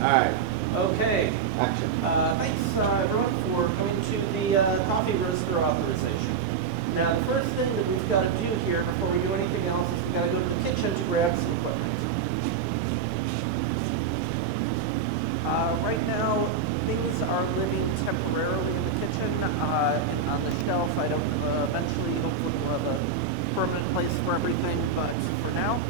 Alright, Okay. action. Thanks, everyone, for coming to the coffee roaster authorization. Now, the first thing that we've got to do here before we do anything else is we've got to go to the kitchen to grab some equipment. Right now, things are living temporarily in the kitchen and on the shelf. I don't. Eventually, hopefully, we'll have a permanent place for everything. But for now,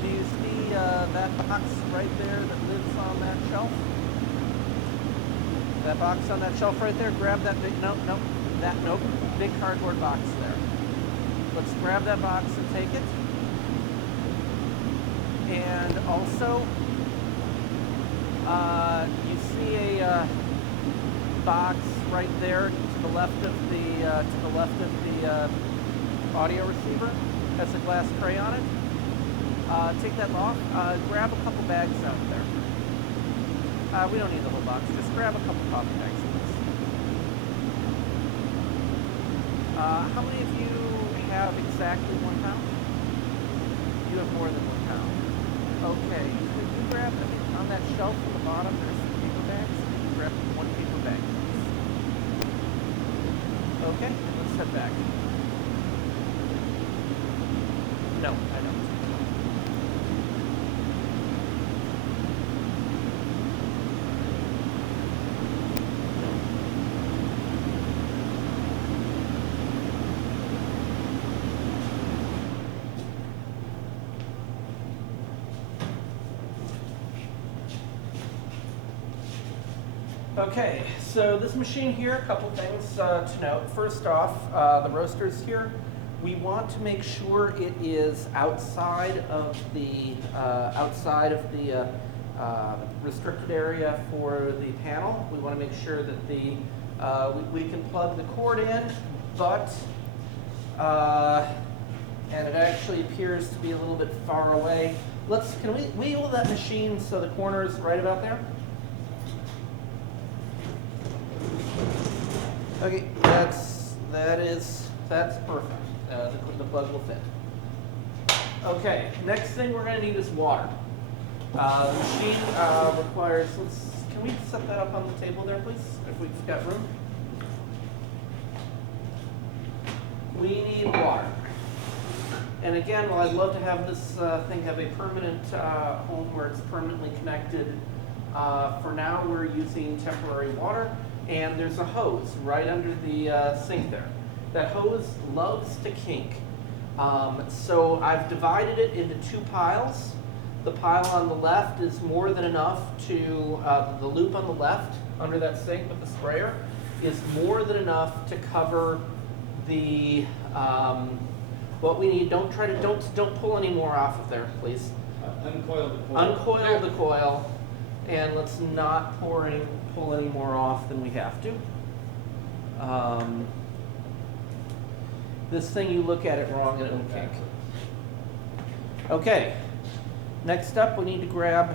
do you see that box right there that lives on that shelf? That box on that shelf right there. Grab that big. Nope. Big cardboard box there. Let's grab that box and take it. And also, you see a box right there to the left of the audio receiver. Has a glass tray on it. Take that off. Grab a couple bags out there. We don't need the whole box. Just grab a couple coffee bags. How many of you have exactly 1 pound? You have more than 1 pound. Okay. Could you grab, on that shelf at the bottom, there's some paper bags. Could you grab 1 paper bag? Okay. Let's head back. No, I don't. Okay, so this machine here, a couple things to note. First off, the roasters here, we want to make sure it is outside of the restricted area for the panel. We want to make sure that we can plug the cord in, but and it actually appears to be a little bit far away. Can we wheel that machine so the corner is right about there? Okay, that's perfect. The plug will fit. Okay, next thing we're going to need is water. The machine requires. Can we set that up on the table there, please, if we've got room? We need water. And again, while I'd love to have this thing have a permanent home where it's permanently connected, for now we're using temporary water. And there's a hose right under the sink there. That hose loves to kink. So I've divided it into 2 piles. The pile on the left is more than enough to, the loop on the left under that sink with the sprayer is more than enough to cover the, what we need. Don't pull any more off of there, please. Uncoil the coil. Uncoil the coil, and let's not pull any more off than we have to. This thing, you look at it wrong and it'll kink. Okay, next up we need to grab,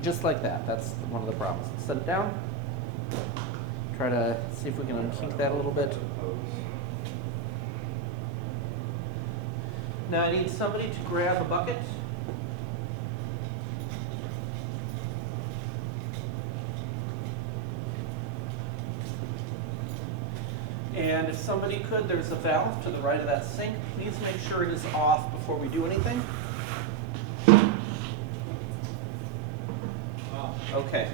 just like that. That's one of the problems. Set it down. Try to see if we can unkink that a little bit. Now I need somebody to grab a bucket. And if somebody could, there's a valve to the right of that sink. Please make sure it is off before we do anything. Okay.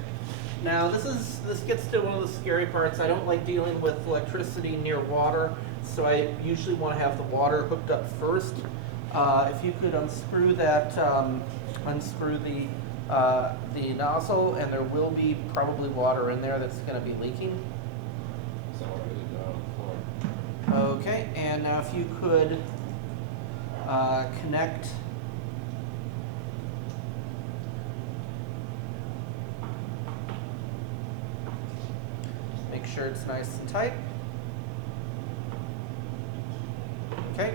Now this gets to one of the scary parts. I don't like dealing with electricity near water, so I usually want to have the water hooked up first. If you could unscrew that, unscrew the nozzle, and there will be probably water in there that's going to be leaking. Okay, and now if you could connect make sure it's nice and tight. Okay,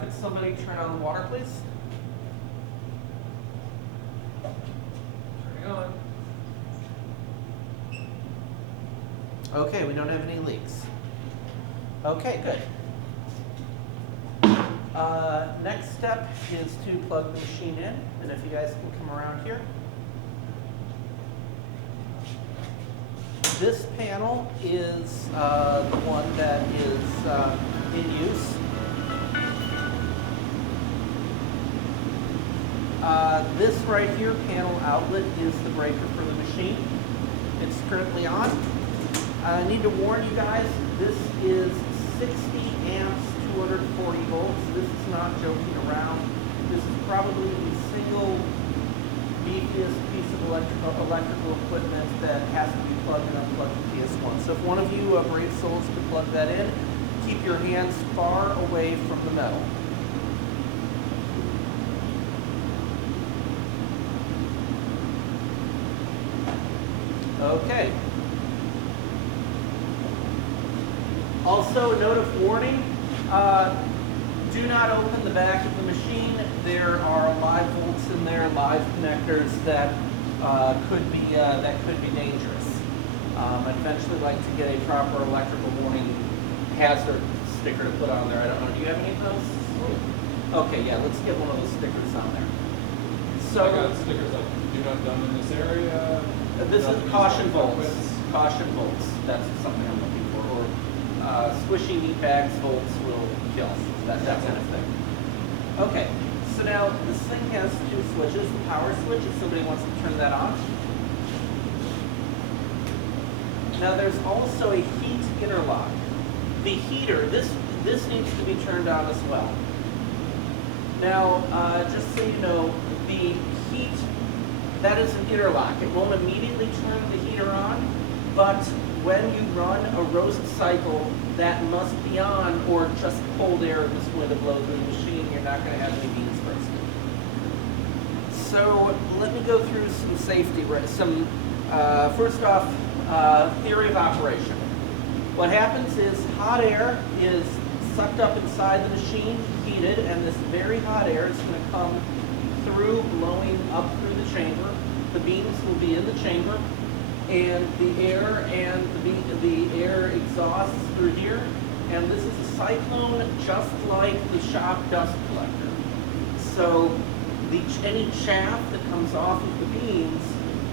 could somebody turn on the water, please? Turning on. Okay, we don't have any leaks. Okay, good. Next step is to plug the machine in, and if you guys can come around here. This panel is the one that is in use. This right here, panel outlet, is the breaker for the machine. It's currently on. I need to warn you guys, this is 60 amps, 240 volts. This is not joking around. This is probably the single beefiest piece of electrical equipment that has to be plugged and unplugged in PS1. So if one of you brave souls could plug that in, keep your hands far away from the metal. Okay. Also, a note of warning, do not open the back of the machine. There are live volts in there, live connectors that could be dangerous. I'd eventually like to get a proper electrical warning hazard sticker to put on there. I don't know, do you have any of those? Okay, yeah, let's get one of those stickers on there. So I got stickers like "Do not dump in this area." This is caution volts. Caution volts. That's something I'm looking for. Or squishy meat bags volts will kill. That kind of thing. Okay. So now this thing has two switches. The power switch, if somebody wants to turn that on. Now there's also a heat interlock. The heater, this needs to be turned on as well. Now, just so you know, the heat, that is an interlock. It won't immediately turn the heater on, but when you run a roast cycle, that must be on, or just cold air is going to blow through the machine. You're not going to have any beans roasted. So let me go through some safety, first off, theory of operation. What happens is hot air is sucked up inside the machine, heated, and this very hot air is going to come through, blowing up through the chamber. The beans will be in the chamber, and the air exhausts through here. And this is a cyclone just like the shop dust collector. So any chaff that comes off of the beans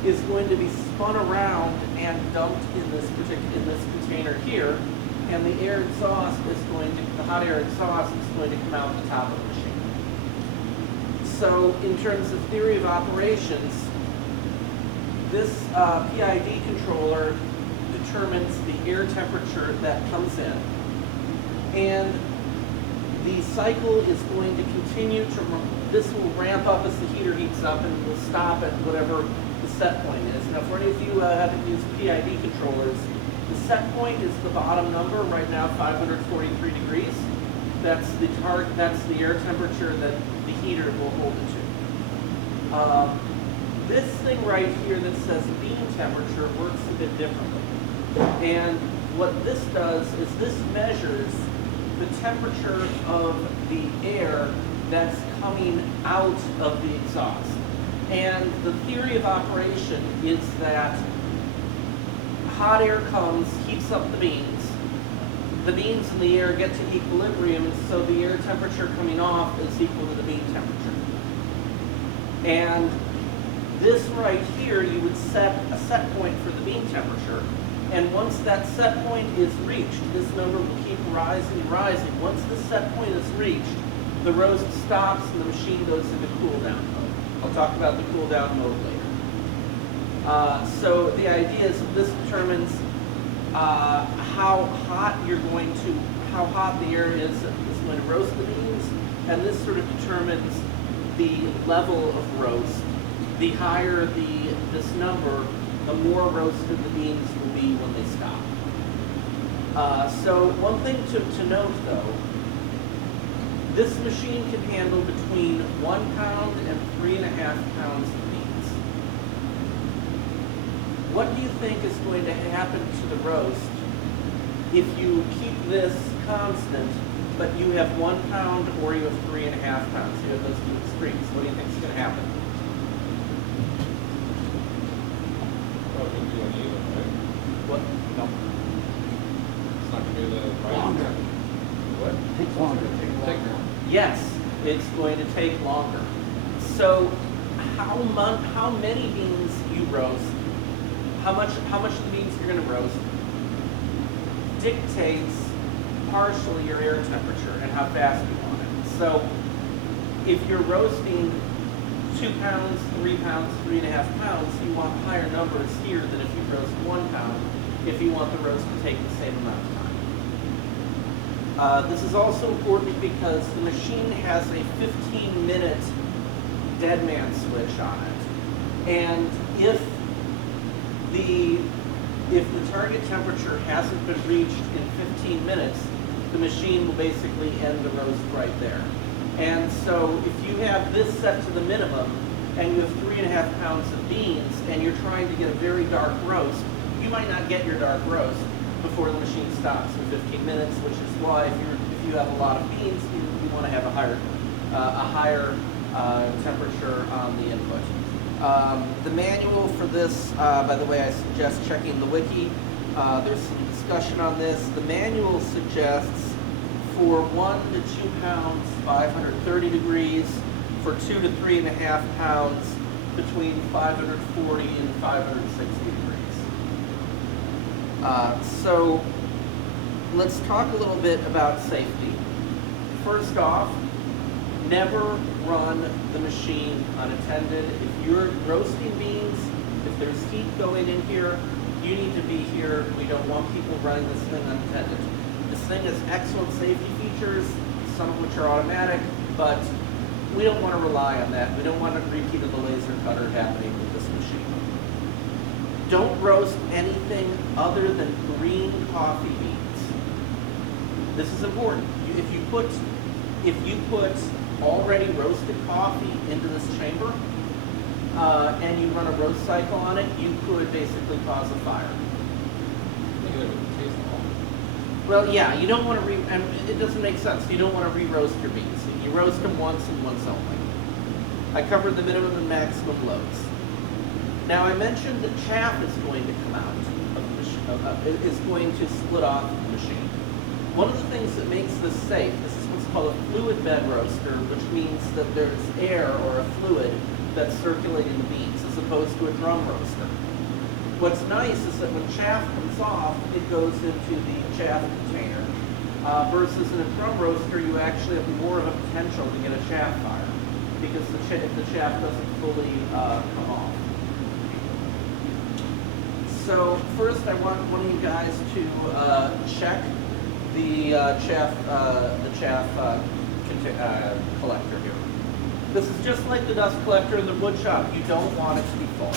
is going to be spun around and dumped in this container here, and the air exhaust is the hot air exhaust is going to come out the top of the machine. So in terms of theory of operations, this PID controller determines the air temperature that comes in, and the cycle is going to continue to, this will ramp up as the heater heats up and will stop at whatever the set point is. Now for any of you who haven't used PID controllers, the set point is the bottom number, right now 543 degrees. That's the air temperature that the heater will hold it to. This thing right here that says bean temperature works a bit differently. And what this does is this measures the temperature of the air that's coming out of the exhaust. And the theory of operation is that hot air comes, heats up the beans and the air get to equilibrium, so the air temperature coming off is equal to the bean temperature. And this right here, you would set a set point for the bean temperature, and once that set point is reached, this number will keep rising and rising. Once this set point is reached, the roast stops and the machine goes into cool down mode. I'll talk about the cool down mode later. So the idea is this determines how hot the air is going to roast the beans, and this sort of determines the level of roast. The higher this number, the more roasted the beans will be when they stop. So one thing to note though, this machine can handle between 1 pound and 3.5 pounds of beans. What do you think is going to happen to the roast if you keep this constant, but you have 1 pound or you have 3.5 pounds? You have those two extremes. What do you think is going to happen? Probably going to be uneven, right? What? No. It's not going to be the right. Longer. What? Takes longer. Take more. Yes, it's going to take longer. So how many beans you roast, how much of the beans you're going to roast dictates partially your air temperature and how fast you want it. So if you're roasting 2 pounds, 3 pounds, 3.5 pounds, you want higher numbers here than if you roast 1 pound if you want the roast to take the same amount of time. This is also important because the machine has a 15-minute dead man switch on it. And if the target temperature hasn't been reached in 15 minutes, the machine will basically end the roast right there. And so if you have this set to the minimum and you have 3.5 pounds of beans and you're trying to get a very dark roast, you might not get your dark roast before the machine stops in 15 minutes, which is why if you have a lot of beans, you want to have a higher temperature on the input. The manual for this, by the way, I suggest checking the wiki. There's some discussion on this. The manual suggests for 1 to 2 pounds, 530 degrees, for 2 to 3.5 pounds, between 540 and 560 degrees. So let's talk a little bit about safety. First off, never run the machine unattended. If you're roasting beans, if there's heat going in here, you need to be here. We don't want people running this thing unattended. This thing has excellent safety features, some of which are automatic, but we don't want to rely on that. We don't want a repeat of the laser cutter happening with this machine. Don't roast anything other than green coffee beans. This is important. If you put already roasted coffee into this chamber and you run a roast cycle on it, you could basically cause a fire. Well, yeah, you don't want to and it doesn't make sense. You don't want to re-roast your beans. You roast them once and once only. I covered the minimum and maximum loads. Now I mentioned that chaff is going to come out of the machine, is going to split off of the machine. One of the things that makes this safe, this is what's called a fluid bed roaster, which means that there's air or a fluid that's circulating the beans as opposed to a drum roaster. What's nice is that when chaff comes off, it goes into the chaff container. Versus in a drum roaster, you actually have more of a potential to get a chaff fire because if the chaff doesn't fully come off. So first, I want one of you guys to check the chaff collector here. This is just like the dust collector in the wood shop. You don't want it to be full.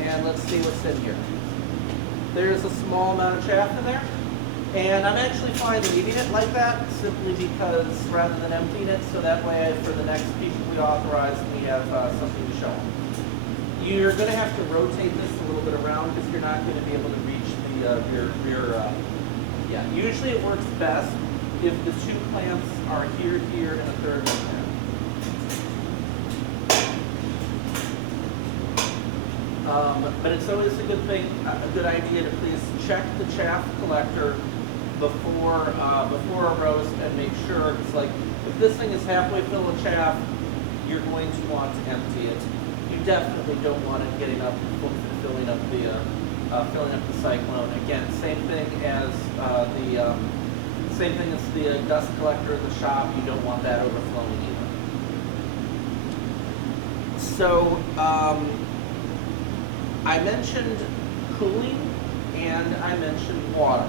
And let's see what's in here. There's a small amount of chaff in there. And I'm actually fine leaving it like that, simply because rather than emptying it, so that way for the next people we authorize, we have something to show them. You're going to have to rotate this a little bit around because you're not going to be able to reach the rear. Yeah, usually it works best if the 2 clamps are here, and a third one there. But it's always a good idea to please check the chaff collector before a roast and make sure, it's like, if this thing is halfway filled with chaff, you're going to want to empty it. You definitely don't want it getting up, filling up the cyclone. Again, same thing as the dust collector in the shop. You don't want that overflowing either. So, I mentioned cooling and I mentioned water.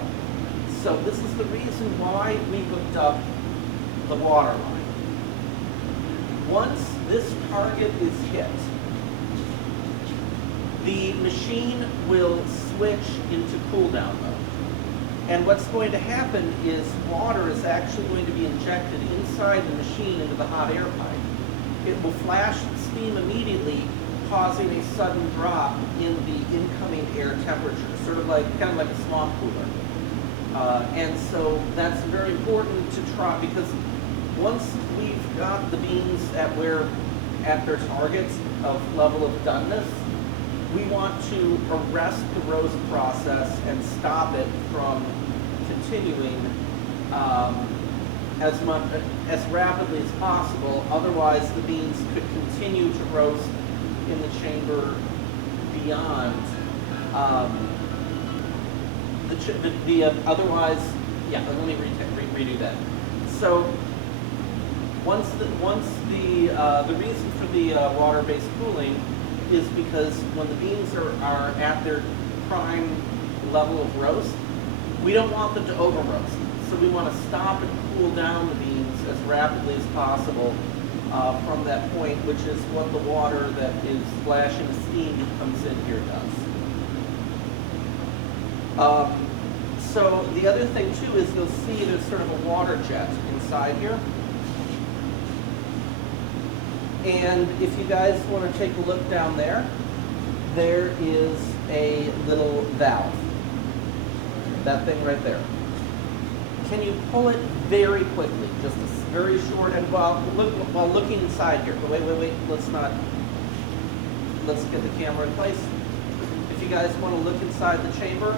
So this is the reason why we hooked up the water line. Once this target is hit, the machine will switch into cool down mode. And what's going to happen is water is actually going to be injected inside the machine into the hot air pipe. It will flash steam immediately, causing a sudden drop in the incoming air temperature, kind of like a swamp cooler. And so that's very important to try, because once we've got the beans at their targets of level of doneness, we want to arrest the roast process and stop it from continuing as rapidly as possible. Otherwise, the beans could continue to roast in the chamber beyond otherwise. Yeah, let me redo that. So once the reason for the water-based cooling is because when the beans are at their prime level of roast, we don't want them to over roast. So we want to stop and cool down the beans as rapidly as possible from that point, which is what the water that is flashing the steam that comes in here does. So the other thing too is you'll see there's sort of a water jet inside here. And if you guys want to take a look down there, there is a little valve. That thing right there. Can you pull it very quickly, just very short, and while looking inside here? But wait, let's get the camera in place. If you guys want to look inside the chamber,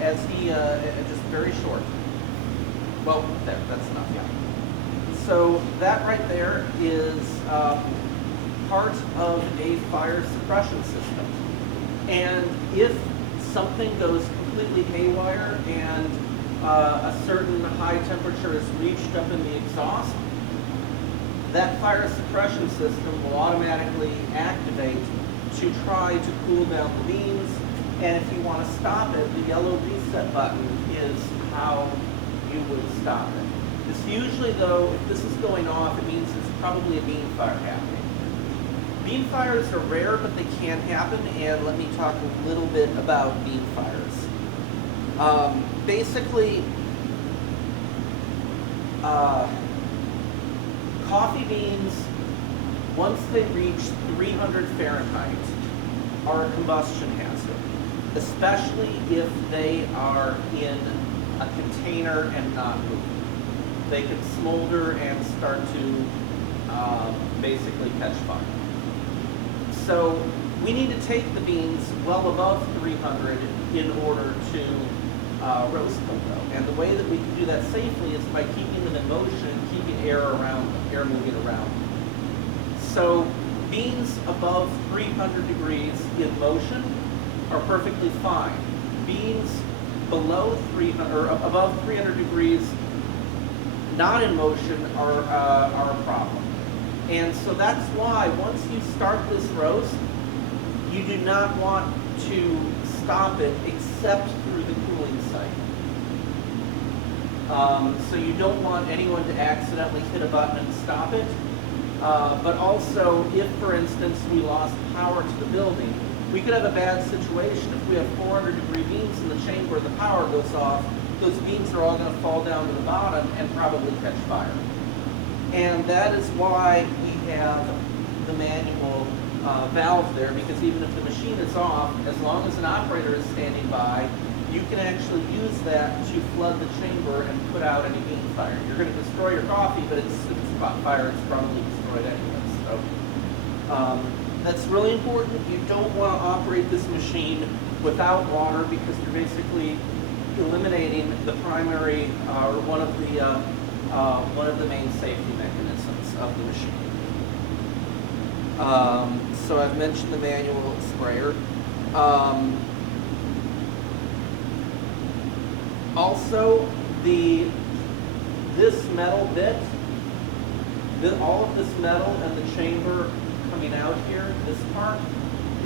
as he, just very short. Well, there, that's enough, yeah. So that right there is part of a fire suppression system. And if something goes completely haywire and a certain high temperature is reached up in the exhaust, that fire suppression system will automatically activate to try to cool down the beans. And if you want to stop it, the yellow reset button is how you would stop it. This usually, though, if this is going off, it means there's probably a bean fire happening. Bean fires are rare, but they can happen, and let me talk a little bit about bean fires. Basically, coffee beans, once they reach 300 Fahrenheit, are a combustion hazard, especially if they are in a container and not moving. They can smolder and start to basically catch fire. So we need to take the beans well above 300 in order to roast them, though. And the way that we can do that safely is by keeping them in motion and keeping air around them, air moving around them. So beans above 300 degrees in motion are perfectly fine. Beans below 300 or above 300 degrees not in motion are a problem. And so that's why once you start this roast, you do not want to stop it except through the cooling cycle. So you don't want anyone to accidentally hit a button and stop it. But also, if, for instance, we lost power to the building, we could have a bad situation. If we have 400 degree beans in the chamber and the power goes off, those beans are all going to fall down to the bottom and probably catch fire. And that is why we have the manual valve there, because even if the machine is off, as long as an operator is standing by, you can actually use that to flood the chamber and put out any bean fire. You're going to destroy your coffee, but if it's caught fire, it's probably destroyed anyway. So that's really important. You don't want to operate this machine without water, because you're basically eliminating the primary or one of the main safety mechanisms of the machine. So I've mentioned the manual sprayer. Also, this metal bit, all of this metal and the chamber coming out here, this part,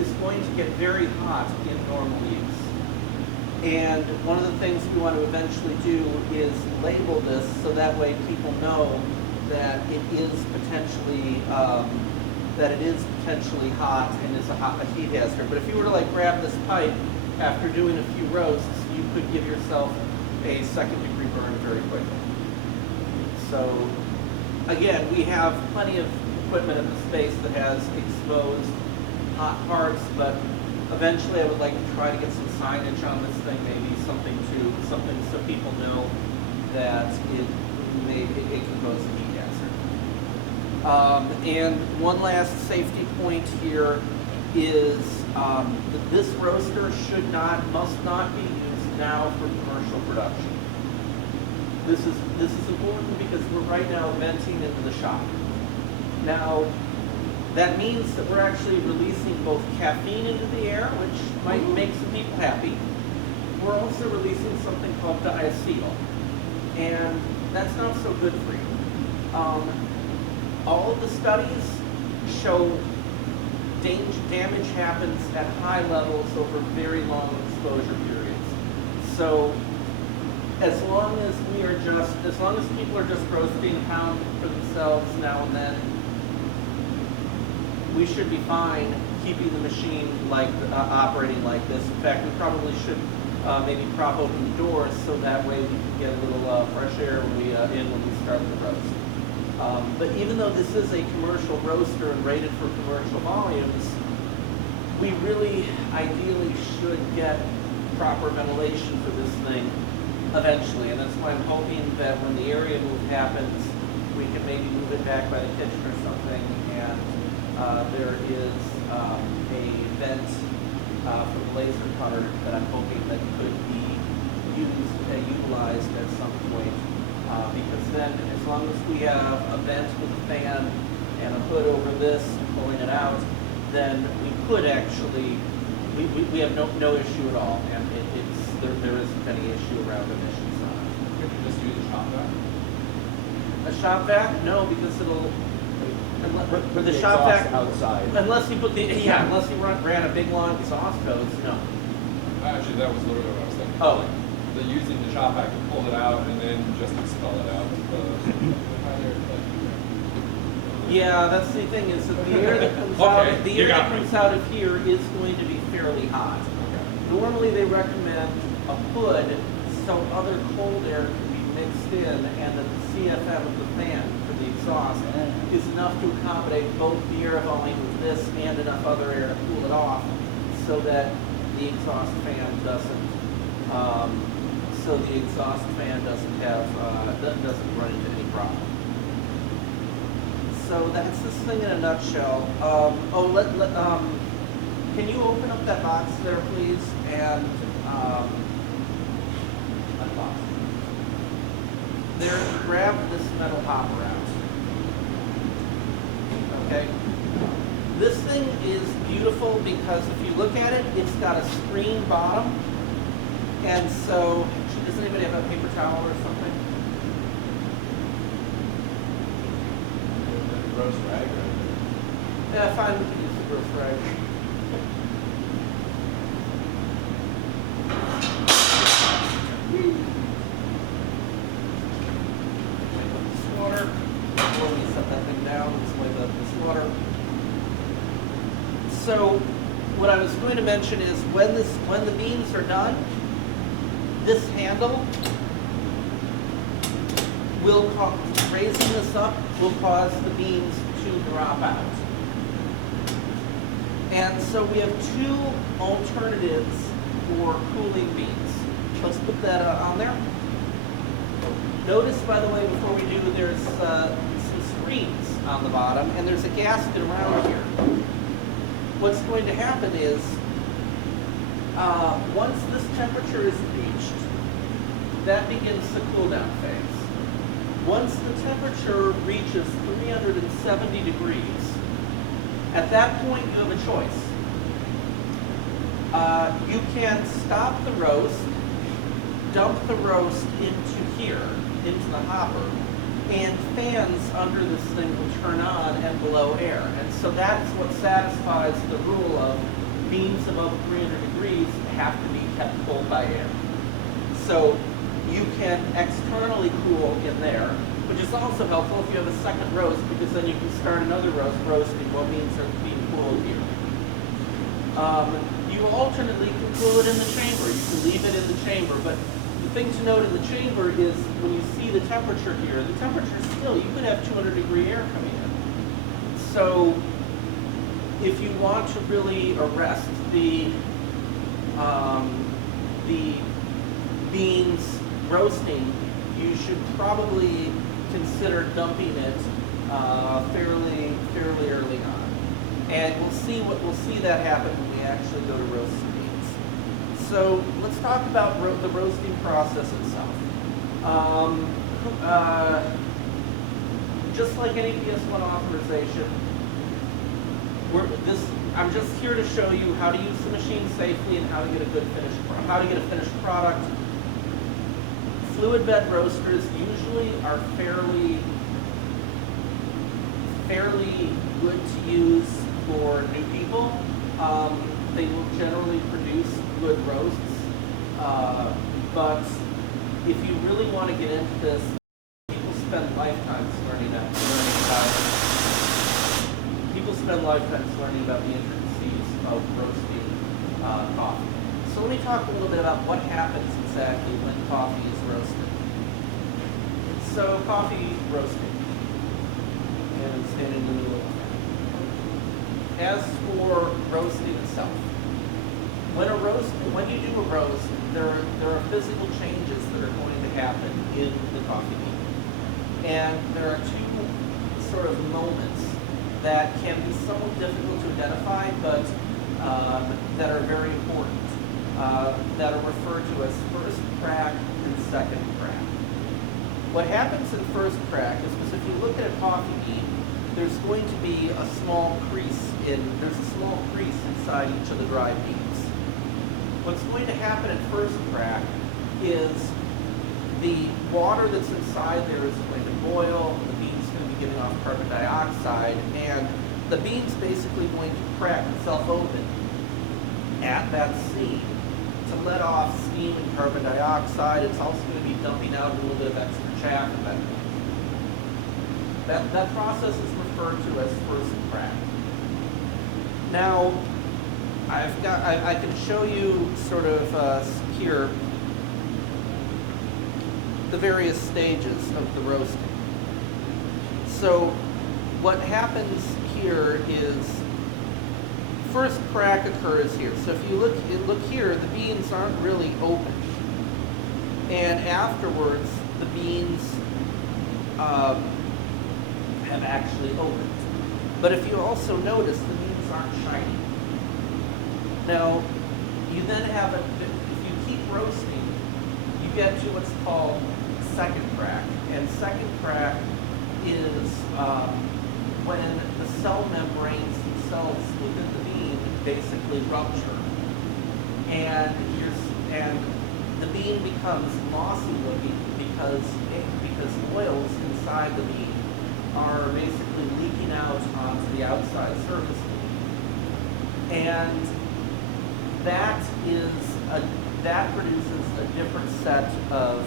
is going to get very hot in normal use. And one of the things we want to eventually do is label this so that way people know that it is potentially hot and is a heat hazard. But if you were to like grab this pipe after doing a few roasts, you could give yourself a second-degree burn very quickly. So again, we have plenty of equipment in the space that has exposed hot parts, but eventually I would like to try to get some signage on this thing, maybe something so people know that it can pose a heat hazard. And one last safety point here is This roaster must not be used now for commercial production. This is important because we're right now venting into the shop. Now, that means that we're actually releasing both caffeine into the air, which might make some people happy. We're also releasing something called diacetyl, and that's not so good for you. All of the studies show damage happens at high levels over very long exposure periods. So as long as people are just roasting a pound for themselves now and then, we should be fine keeping the machine operating like this. In fact, we probably should maybe prop open the doors so that way we can get a little fresh air when we start the roast. But even though this is a commercial roaster and rated for commercial volumes, we really ideally should get proper ventilation for this thing eventually. And that's why I'm hoping that when the area move happens, we can maybe move it back by the kitchen or something, and there is a vent for the laser cutter that I'm hoping that could be utilized at some point. Because then, as long as we have a vent with a fan and a hood over this pulling it out, then we could actually, we have no issue at all, and there isn't any issue around emissions on it. Could you just use a shop vac? A shop vac? No, because it'll, Put the the shop exhaust vac, outside. unless you put unless you ran a big long exhaust hose, no. Actually, that was literally what I was thinking. Oh. Like, using the shop vac to pull it out and then just expel it out. Yeah, that's the thing is that the air that comes Okay, out, the you air got that me. comes out of here is going to be fairly hot. Normally they recommend a hood so other cold air can be mixed in, and that the CFM of the fan for the exhaust is enough to accommodate both the air volume of this and enough other air to cool it off, so that the exhaust fan doesn't doesn't run into any problem. So that's this thing in a nutshell. Can you open up that box there, please, and unbox it? There, grab this metal hopper out. Okay. This thing is beautiful because if you look at it, it's got a screen bottom, and so does anybody have a paper towel or something? Gross rag, right? Yeah, fine, we can use the gross rag. This water, before we set that thing down, let's wipe up this water. So, what I was going to mention is when the beans are done, this handle will cause, raising this up will cause the beans to drop out. And so we have two alternatives for cooling beans. Let's put that on there. Notice, by the way, before we do, there's some screens on the bottom, and there's a gasket around here. What's going to happen is, once this temperature is reached, that begins the cool down phase. Once the temperature reaches 370 degrees, at that point you have a choice. You can stop the roast, dump the roast into here, into the hopper, and fans under this thing will turn on and blow air. And so that's what satisfies the rule of beans above 300 degrees have to be kept cold by air. So you can externally cool in there, which is also helpful if you have a second roast, because then you can start another roasting while beans are being cooled here. You alternately can cool it in the chamber. You can leave it in the chamber, but the thing to note in the chamber is when you see the temperature here, the temperature is still, you could have 200 degree air coming in. So if you want to really arrest the beans roasting, you should probably consider dumping it fairly early on. And we'll see that happen when we actually go to roast the beans. So let's talk about the roasting process itself. Just like any PS1 authorization, I'm just here to show you how to use the machine safely and how to get a finished product. Fluid bed roasters usually are fairly good to use for new people. They will generally produce good roasts, but if you really want to get into this, people spend lifetimes learning about the intricacies of roasting coffee. So let me talk a little bit about what happens exactly when coffee is roasted. So coffee roasting, and I'm standing in the middle of it. As for roasting itself, when you do a roast, there are physical changes that are going to happen in the coffee bean, and there are two sort of moments that can be somewhat difficult to identify, but that are very important, that are referred to as first crack and second crack. What happens in first crack is because if you look at a coffee bean, there's going to be a small crease inside each of the dry beans. What's going to happen at first crack is the water that's inside there is going to boil, the bean's going to be giving off carbon dioxide, and the bean's basically going to crack itself open at that seam to let off steam and carbon dioxide. It's also going to be dumping out a little bit of extra chaff at that point. That process is referred to as first crack. Now, I can show you sort of here the various stages of the roasting. So what happens here is first crack occurs here. So if you look here, the beans aren't really open, and afterwards the beans have actually opened. But if you also notice, the beans aren't shiny. Now, you then have if you keep roasting, you get to what's called second crack. And second crack is when the cell membranes themselves within the bean basically rupture, and the bean becomes mossy looking because oils inside the bean are basically leaking out onto the outside surface of the bean. And that produces a different set of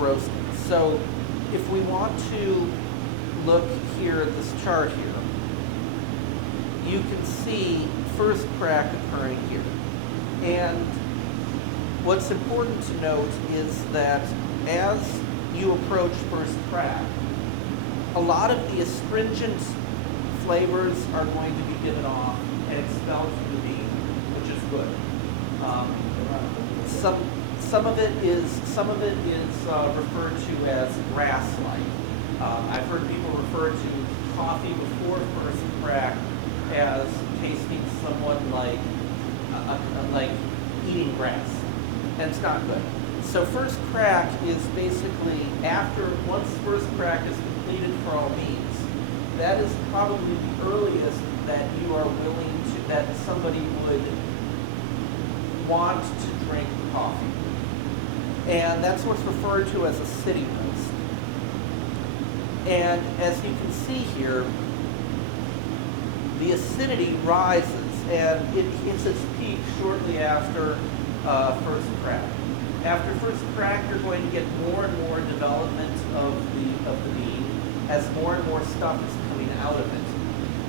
roasting. So if we want to look here at this chart here, you can see first crack occurring here. And what's important to note is that as you approach first crack, a lot of the astringent flavors are going to be given off and expelled from the bean, which is good. Some of it is referred to as grass-like. I've heard people refer to coffee before first crack as tasting somewhat like eating grass, and it's not good. So first crack is basically once first crack is completed for all beans, that is probably the earliest that you are that somebody would want to drink coffee. And that's what's referred to as a city roast. And as you can see here, the acidity rises, and it hits its peak shortly after first crack. After first crack, you're going to get more and more development of the bean as more and more stuff is coming out of it.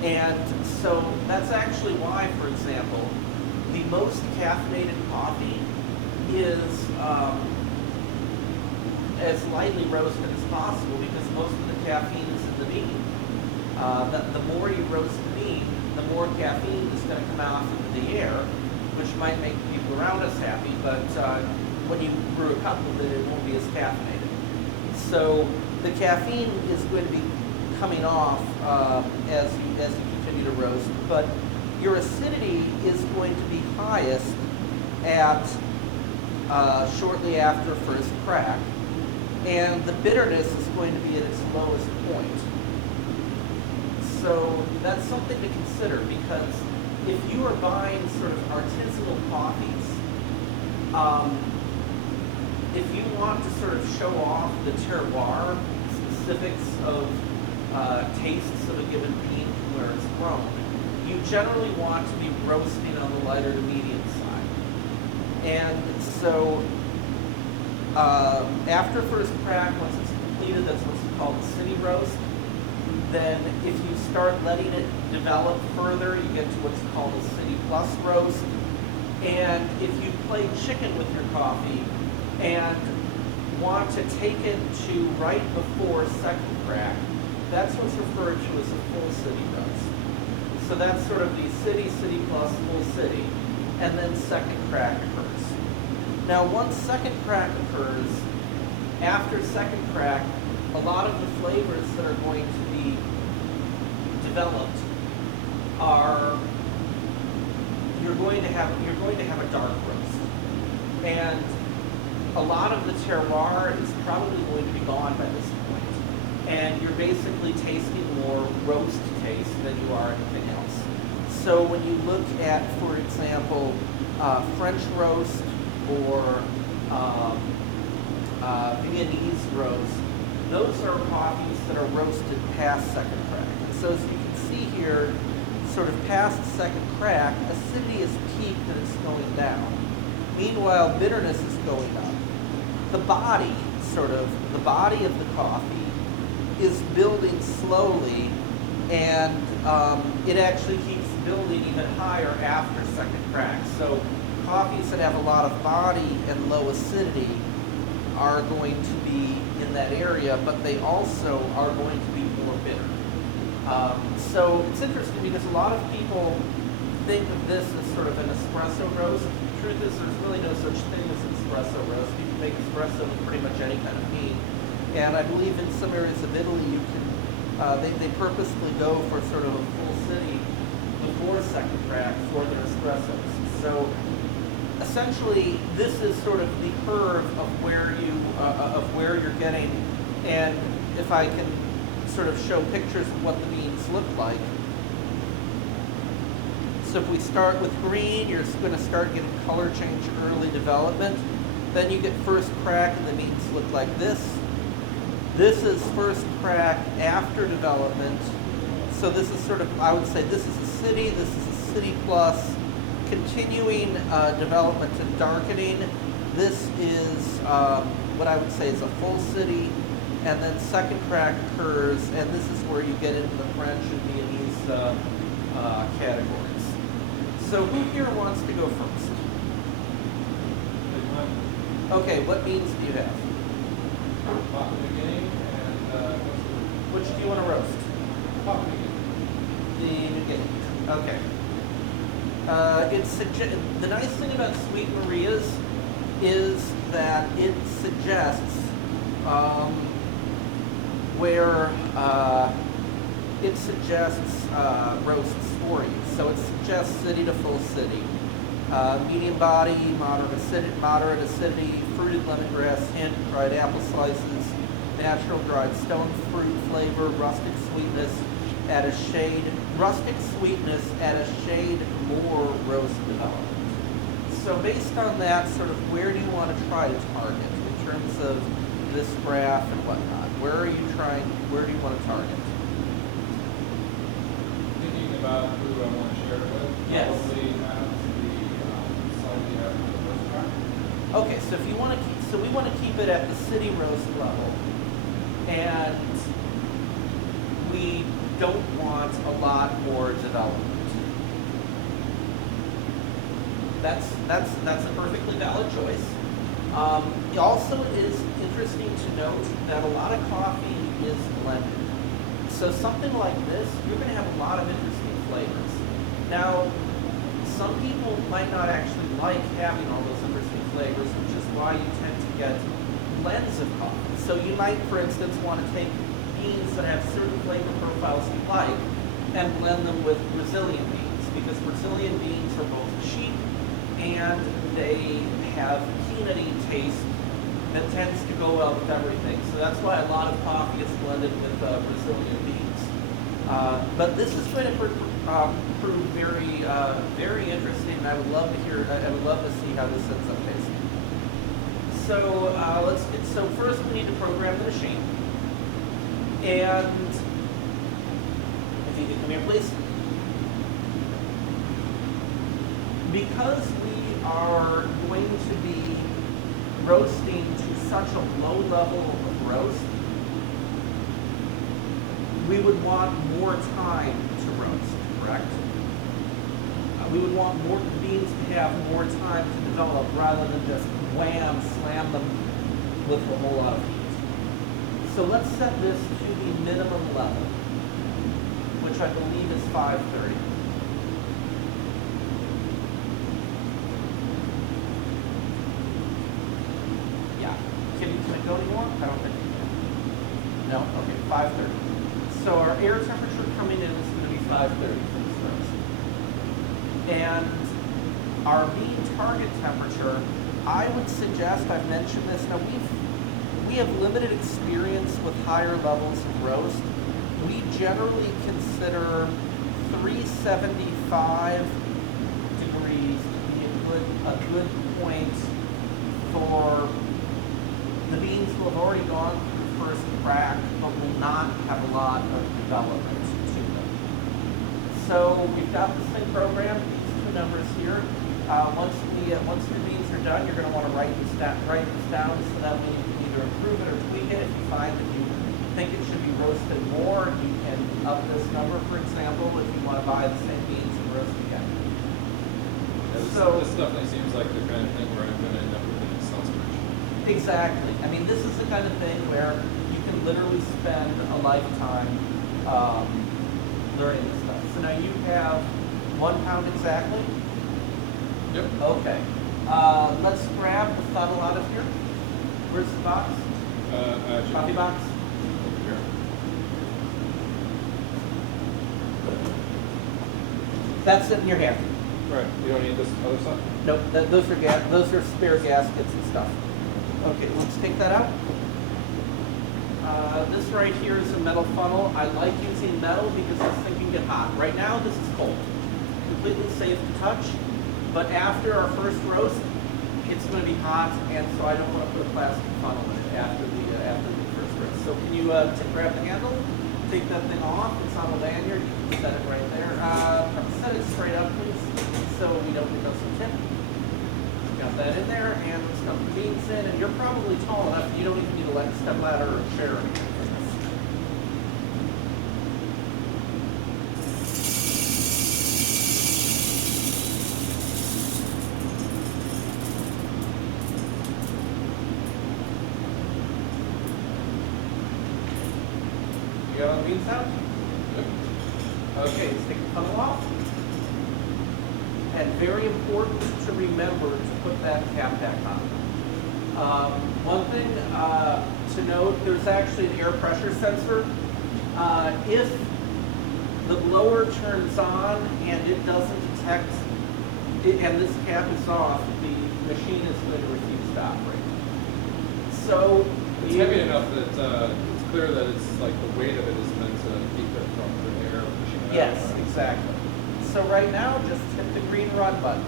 And so that's actually why, for example, the most caffeinated coffee is as lightly roasted as possible, because most of the caffeine is in the bean. The more you roast the bean, the more caffeine is going to come out into the air, which might make people around us happy, but when you brew a cup of it, it won't be as caffeinated. So the caffeine is going to be coming off as you continue to roast, but your acidity is going to be highest at shortly after first crack, and the bitterness is going to be at its lowest point. So that's something to consider, because if you are buying sort of artisanal coffees, if you want to sort of show off the terroir specifics of tastes of a given bean from where it's grown, you generally want to be roasting on the lighter to medium side. And so after first crack, once it's completed, that's what's called a city roast. Then if you start letting it develop further, you get to what's called a city plus roast. And if you play chicken with your coffee and want to take it to right before second crack, that's what's referred to as a full city roast. So that's sort of the city, city plus, full city, and then second crack occurs. Now once second crack occurs, after second crack, a lot of the flavors that are going to be developed are you're going to have a dark roast, and a lot of the terroir is probably going to be gone by this point, and you're basically tasting more roast taste than you are anything else. So when you look at, for example, French roast or Viennese roast, those are coffees that are roasted past second crack. And so as you can see here, sort of past second crack, acidity is peaked and it's going down. Meanwhile, bitterness is going up. The body of the coffee is building slowly, and it actually keeps building even higher after second crack. So coffees that have a lot of body and low acidity are going to be in that area, but they also are going to be more bitter. So it's interesting because a lot of people think of this as sort of an espresso roast. The truth is there's really no such thing as an espresso roast. You can make espresso with pretty much any kind of bean. And I believe in some areas of Italy you can, they purposely go for sort of a full city before second crack for their espressos. So essentially this is sort of the curve of where you're getting, and if I can sort of show pictures of what the beans look like. So if we start with green, you're going to start getting color change early development. Then you get first crack and the beans look like this. This is first crack after development. So this is sort of, I would say this is a city, this is a city plus, continuing development and darkening. This is what I would say is a full city, and then second crack occurs, and this is where you get into the French and Viennese categories. So who here wants to go first? Okay, what beans do you have? Which do you want to roast? The New Guinea. Okay. The nice thing about Sweet Maria's is that it suggests roasts for you. So it suggests city to full city, medium body, moderate acidity, fruited lemongrass hint, dried apple slices, natural dried stone fruit flavor, rustic sweetness at a shade more roast development. So based on that, sort of where do you want to try to target in terms of this graph and whatnot? Where do you want to target? Thinking about who I want to share it with. Yes. Probably as the slightly after the first crack. Okay, so if you want to we want to keep it at the city roast level, and we don't want a lot more development. That's a perfectly valid choice. Also, it is interesting to note that a lot of coffee is blended. So something like this, you're going to have a lot of interesting flavors. Now, some people might not actually like having all those interesting flavors, which is why you tend to get blends of coffee. So you might, for instance, want to take beans that have certain flavor profiles you like and blend them with Brazilian beans, because Brazilian beans are both cheap and they have peanutty taste that tends to go well with everything. So that's why a lot of coffee is blended with Brazilian beans. But this is going to prove very, very interesting, and I would love to hear. I would love to see how this ends up tasting. So so first we need to program the machine, and if you could come here, please. Because we are going to be roasting to such a low level of roast, we would want more time to roast, correct? We would want more beans to have more time to develop rather than just wham, slam them with a whole lot of heat. So let's set this to the minimum level, which I believe is 530. Yeah. Can it go anymore? I don't think it can. No? Okay, 530. So our air temperature coming in is going to be 530 for this roast. And our bean target temperature, I would suggest, I've mentioned this, now we have limited experience with higher levels of roast. We generally consider 375 degrees to be a good point for the beans will have already gone through the first crack, but will not have a lot of development to them. So we've got this thing programmed, these two numbers here. Once the beans are done, you're going to want to write this down so that way you can either improve it or tweak it. If you find that you think it should be roasted more, you can up this number, for example, if you want to buy the same beans and roast again. Yeah, this definitely seems like the kind of thing where I'm going to end up with an Excel spreadsheet. Exactly. I mean, this is the kind of thing where you can literally spend a lifetime learning this stuff. So now you have 1 pound exactly. Yep. Okay. Let's grab the funnel out of here. Where's the box? Coffee box? Here. That's it in your hand. Right. You don't need this other stuff? Nope. Those are spare gaskets and stuff. Okay, let's take that out. This right here is a metal funnel. I like using metal because this thing can get hot. Right now, this is cold. Completely safe to touch. But after our first roast, it's going to be hot, and so I don't want to put a plastic funnel in it after the first roast. So can you grab the handle, take that thing off? It's on a lanyard. You can set it right there. Set it straight up, please, so we don't pick up some tip. Got that in there, and let's dump the beans in. And you're probably tall enough; you don't even need a step ladder or a chair or anything for this. You got all the beans out? Yep. Okay, let's take the funnel off. And very important to remember to put that cap back on. One thing to note, there's actually an air pressure sensor. If the blower turns on and it doesn't detect, and this cap is off, the machine is going to refuse to operate. So It's heavy enough that it's clear that it's like the weight of it is meant to keep it from the air pushing it out. yes, exactly. So right now, just hit the green run button.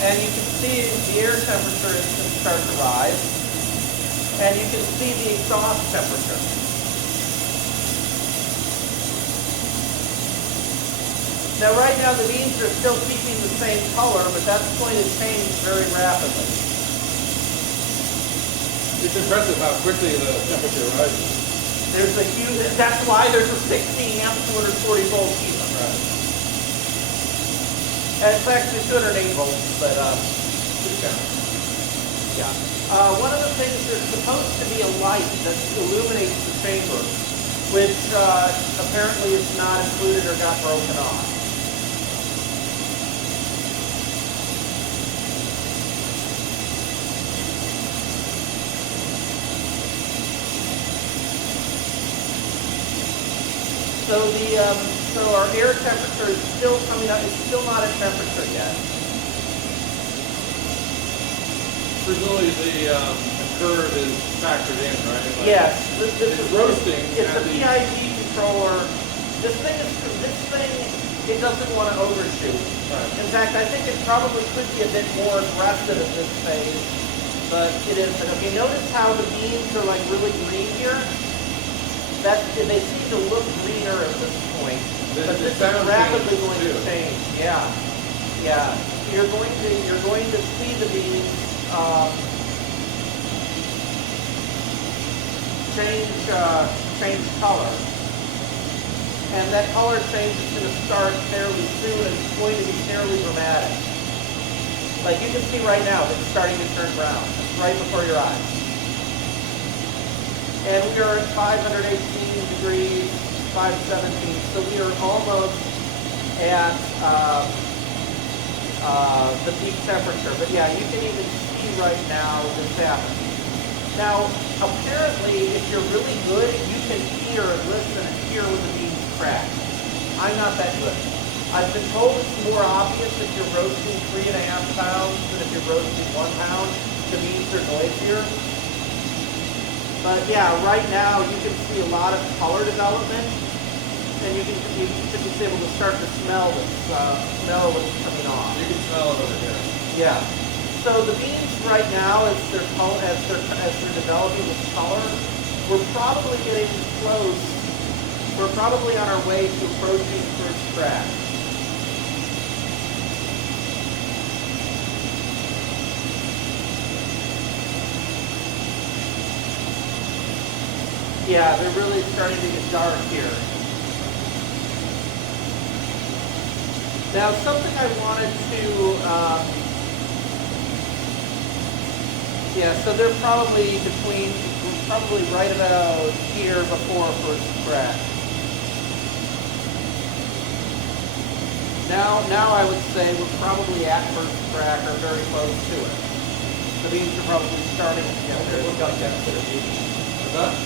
And you can see the air temperature is going to start to rise. And you can see the exhaust temperature. Now right now the beans are still keeping the same color, but that's going to change very rapidly. It's impressive how quickly the temperature rises. There's a huge, that's why there's a 16 amp 240 volt heater. Right. And it's actually 208 volts, but yeah. One of the things, there's supposed to be a light that illuminates the chamber, which apparently is not included or got broken off. So so our air temperature is still coming up. It's still not at temperature yet. Presumably the curve is factored in, right? Like Yes, this it's is roasting. It's a at the- PID controller. This thing, it doesn't want to overshoot. Right. In fact, I think it probably could be a bit more aggressive at this phase, but it isn't. Okay, notice how the beans are like really green here. They seem to look greener at this point, but The this is sound rapidly changes, going to too. change. Yeah, yeah. You're going to see the beans change color. And that color change is going to start fairly soon, and it's going to be fairly dramatic. Like you can see right now, it's starting to turn brown. It's right before your eyes. And we are at 518 degrees, 517, so we are almost at the peak temperature. But yeah, you can even see right now this happening. Now, apparently, if you're really good, you can hear and listen and hear when the beans crack. I'm not that good. I've been told it's more obvious if you're roasting 3.5 pounds than if you're roasting 1 pound. The beans are noisier. But yeah, right now you can see a lot of color development, and you should be able to start to smell what's coming off. You can smell it over here. Yeah. So the beans right now, as they're developing with color, we're probably getting close. We're probably on our way to approaching first crack. Yeah, they're really starting to get dark here. Now, something I wanted to, yeah, so they're probably right about here before first crack. Now I would say we're probably at first crack or very close to it. The beans are probably starting to get there. Look like that's what it is. What's that?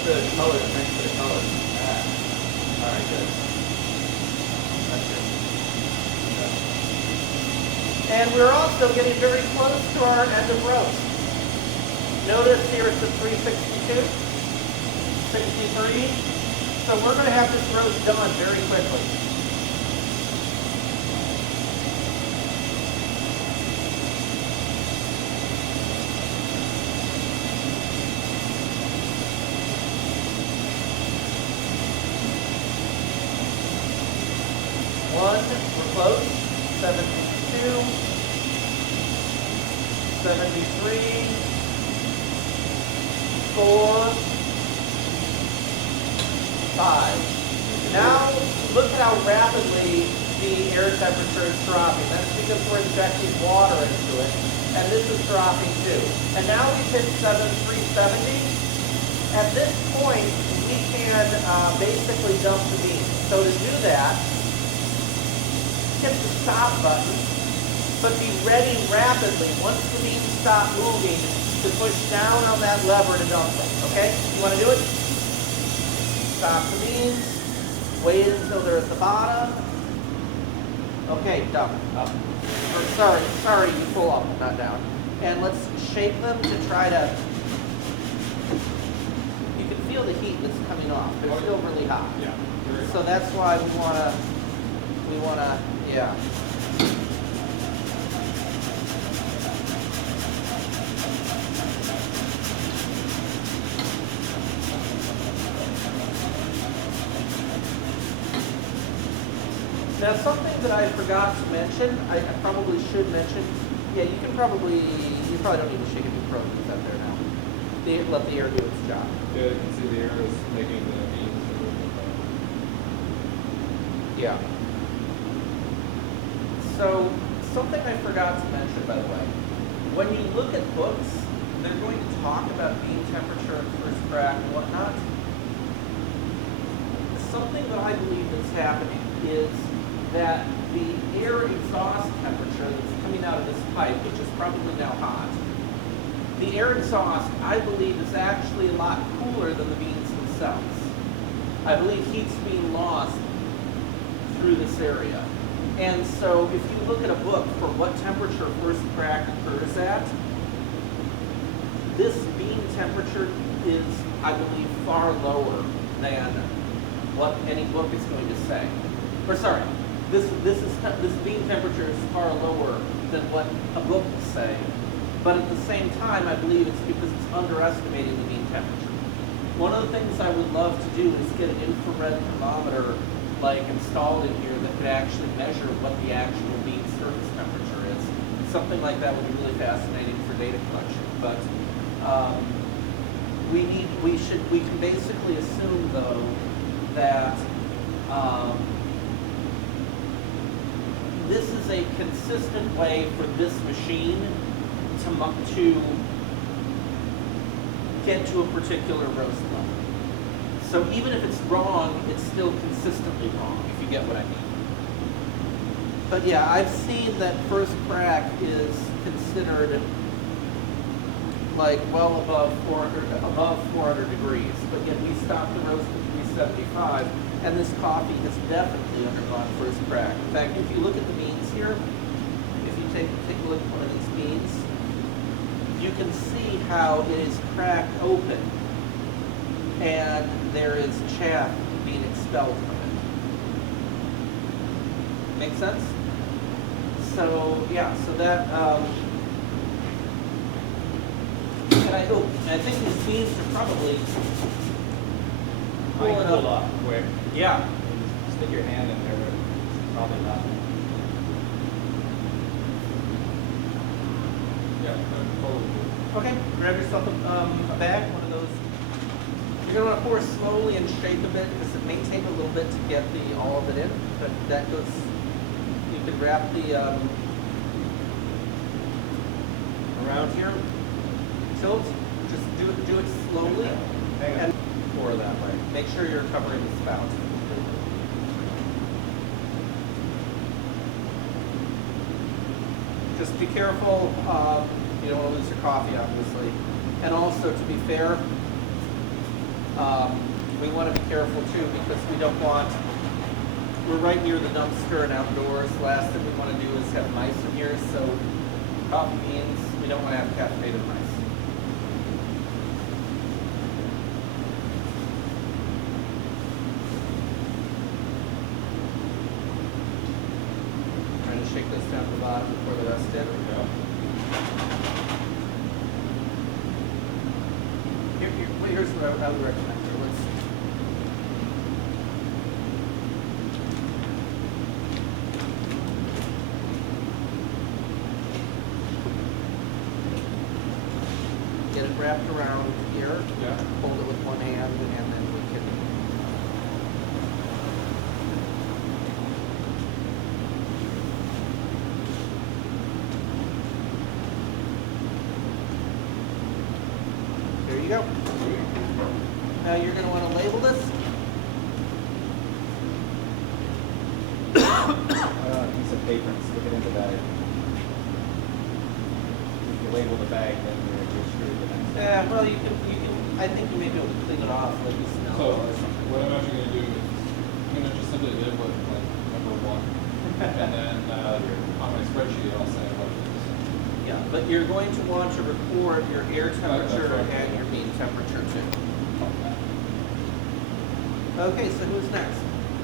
The color, thanks for the color. All right, good. That's good. And we're also getting very close to our end of roast. Notice here it's at 362, 63. So we're going to have this roast done very quickly. We're close. 72, 73, 4, 5. Now look at how rapidly the air temperature is dropping. That's because we're injecting water into it, and this is dropping too. And now we've hit 370. At this point, we can basically dump the beans. So to do that, hit the stop button, but be ready rapidly once the beans stop moving to push down on that lever to dump them. Okay? You want to do it? Stop the beans. Wait until they're at the bottom. Okay, dump. Up. Or sorry, you pull up, not down. And let's shake them to try to. You can feel the heat that's coming off. They're still really hot. Yeah. Very So that's why we wanna, yeah. Now something that I forgot to mention, I probably should mention, yeah, you probably don't need to shake a new proteins out there now. Let the air do its job. Yeah, you can see the air is making the beans a little bit better. Yeah. So, something I forgot to mention, by the way. When you look at books, they're going to talk about bean temperature and first crack and whatnot. Something that I believe that's happening is that the air exhaust temperature that's coming out of this pipe, which is probably now hot, the air exhaust, I believe, is actually a lot cooler than the beans themselves. I believe heat's being lost through this area. And so if you look at a book for what temperature first crack occurs at, this bean temperature is, I believe, far lower than what any book is going to say. Or sorry, this bean temperature is far lower than what a book will say. But at the same time, I believe it's because it's underestimating the mean temperature. One of the things I would love to do is get an infrared thermometer like installed in here that could actually measure what the actual bean surface temperature is. Something like that would be really fascinating for data collection. But we can basically assume though that this is a consistent way for this machine to get to a particular roast level. So even if it's wrong, it's still consistently wrong, if you get what I mean. But yeah, I've seen that first crack is considered like well above 400 degrees, but yet we stopped the roast at 375, and this coffee has definitely undergone first crack. In fact, if you look at the beans here, if you take a look at one of these beans, you can see how it is cracked open and there is chaff being expelled from it. Make sense? So yeah, so that and I think these beans are probably Might cool off quick. Yeah. Just stick your hand in there, but it's probably not. Yeah, totally. Okay, grab yourself a bag, one of those. You're gonna want to pour slowly and shake a bit because it may take a little bit to get all of it in, but that goes. You can wrap the around here. Tilt. Just do it slowly and pour that way. Make sure you're covering the spout. Just be careful. You don't want to lose your coffee, obviously. And also, to be fair, we want to be careful too because we don't want. We're right near the dumpster and outdoors. Last thing we want to do is have mice in here. So, coffee beans. We don't want to have caffeinated mice. Trying to shake this down to the bottom before the rest in. There we go. Here's what I would recommend. Get it wrapped around here. Yeah. Hold it with one hand, and then we can. There you go. Now you're going to want to label this. A piece of paper and stick it in the bag. If you label the bag, then you're screwed the next time. Yeah, well, you can. I think you may be able to clean it off like you smell So or something. what I'm actually gonna do is, I'm gonna just simply live with like number one, and then on my spreadsheet I'll say what it is. Yeah, but you're going to want to record your air temperature right. and your mean temperature too. Okay, so who's next?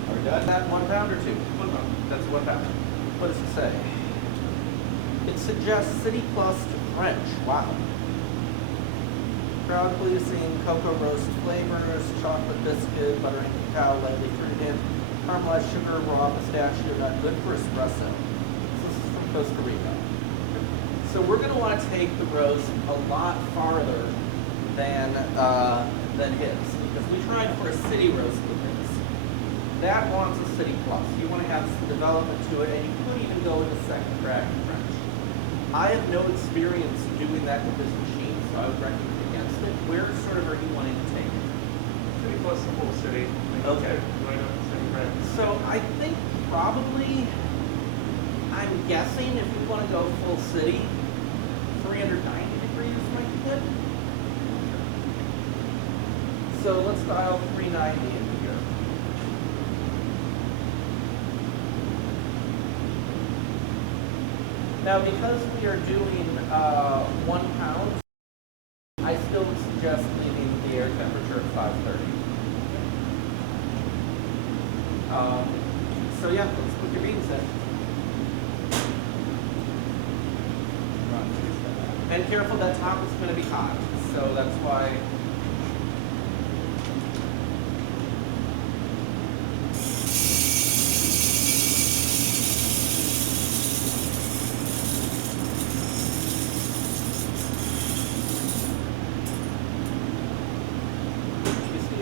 Are we done? That 1 pound or 2? 1 pound. That's 1 pound. What does it say? It suggests City Plus to French. Wow. Crowd pleasing, cocoa roast flavors, chocolate biscuit, buttering cacao, lightly fruited, caramelized sugar, raw pistachio nut, good for espresso. This is from Costa Rica. So we're going to want to take the roast a lot farther than his, because we tried for a city roast with this. That wants a City Plus. You want to have some development to it, and you could even go into second crack in French. I have no experience doing that with this machine, so I would recommend against it. Where sort of are you wanting to take it? City Plus the whole city. Okay. Right up the city, right? So I think probably, I'm guessing if we want to go full city, 390 degrees might be good. So let's dial 390 into here. Now, because we are doing 1 pound, I still would suggest leaving the air temperature at 530. So yeah, let's cook your beans in. And careful, that top is going to be hot, so that's why.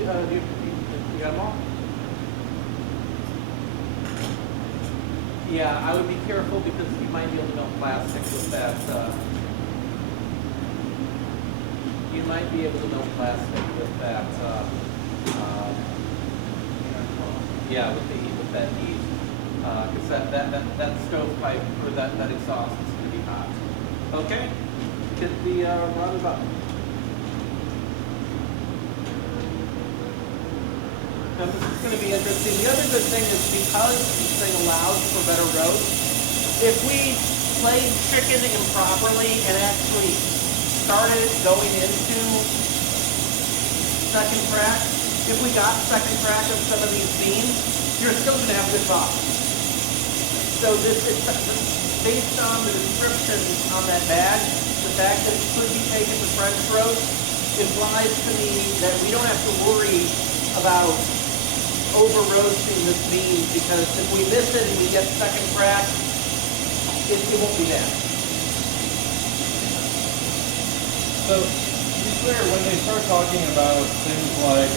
You got them all? Yeah, I would be careful because you might be able to melt plastic with that. You might be able to melt plastic with that. Yeah, with that heat, because that stovepipe or that exhaust is going to be hot. Okay, hit the rubber button. Now this is going to be interesting. The other good thing is because this thing allows for better roast, if we played chicken improperly and actually started going into second crack, if we got second crack of some of these beans, you're still going to have good sauce. So this is based on the description on that bag, the fact that it could be taken to French roast implies to me that we don't have to worry about over roasting this bean, because if we miss it and we get second crack, it won't be bad. So, to be clear, when they start talking about things like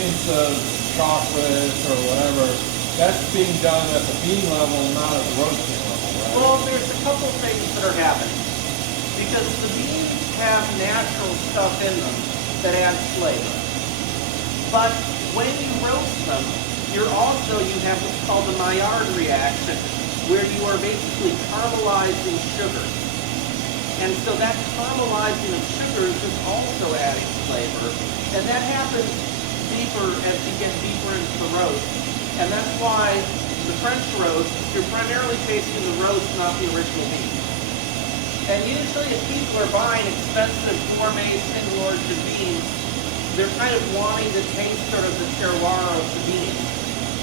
hints of chocolate or whatever, that's being done at the bean level, not at the roasting level, right? Well, there's a couple things that are happening. Because the beans have natural stuff in them that adds flavor. But when you roast them, you have what's called the Maillard reaction, where you are basically caramelizing sugar. And so that caramelizing of sugars is also adding flavor. And that happens deeper as you get deeper into the roast. And that's why the French roast, you're primarily tasting the roast, not the original bean. And usually if people are buying expensive gourmet single origin beans, they're kind of wanting to taste sort of the terroir of the bean.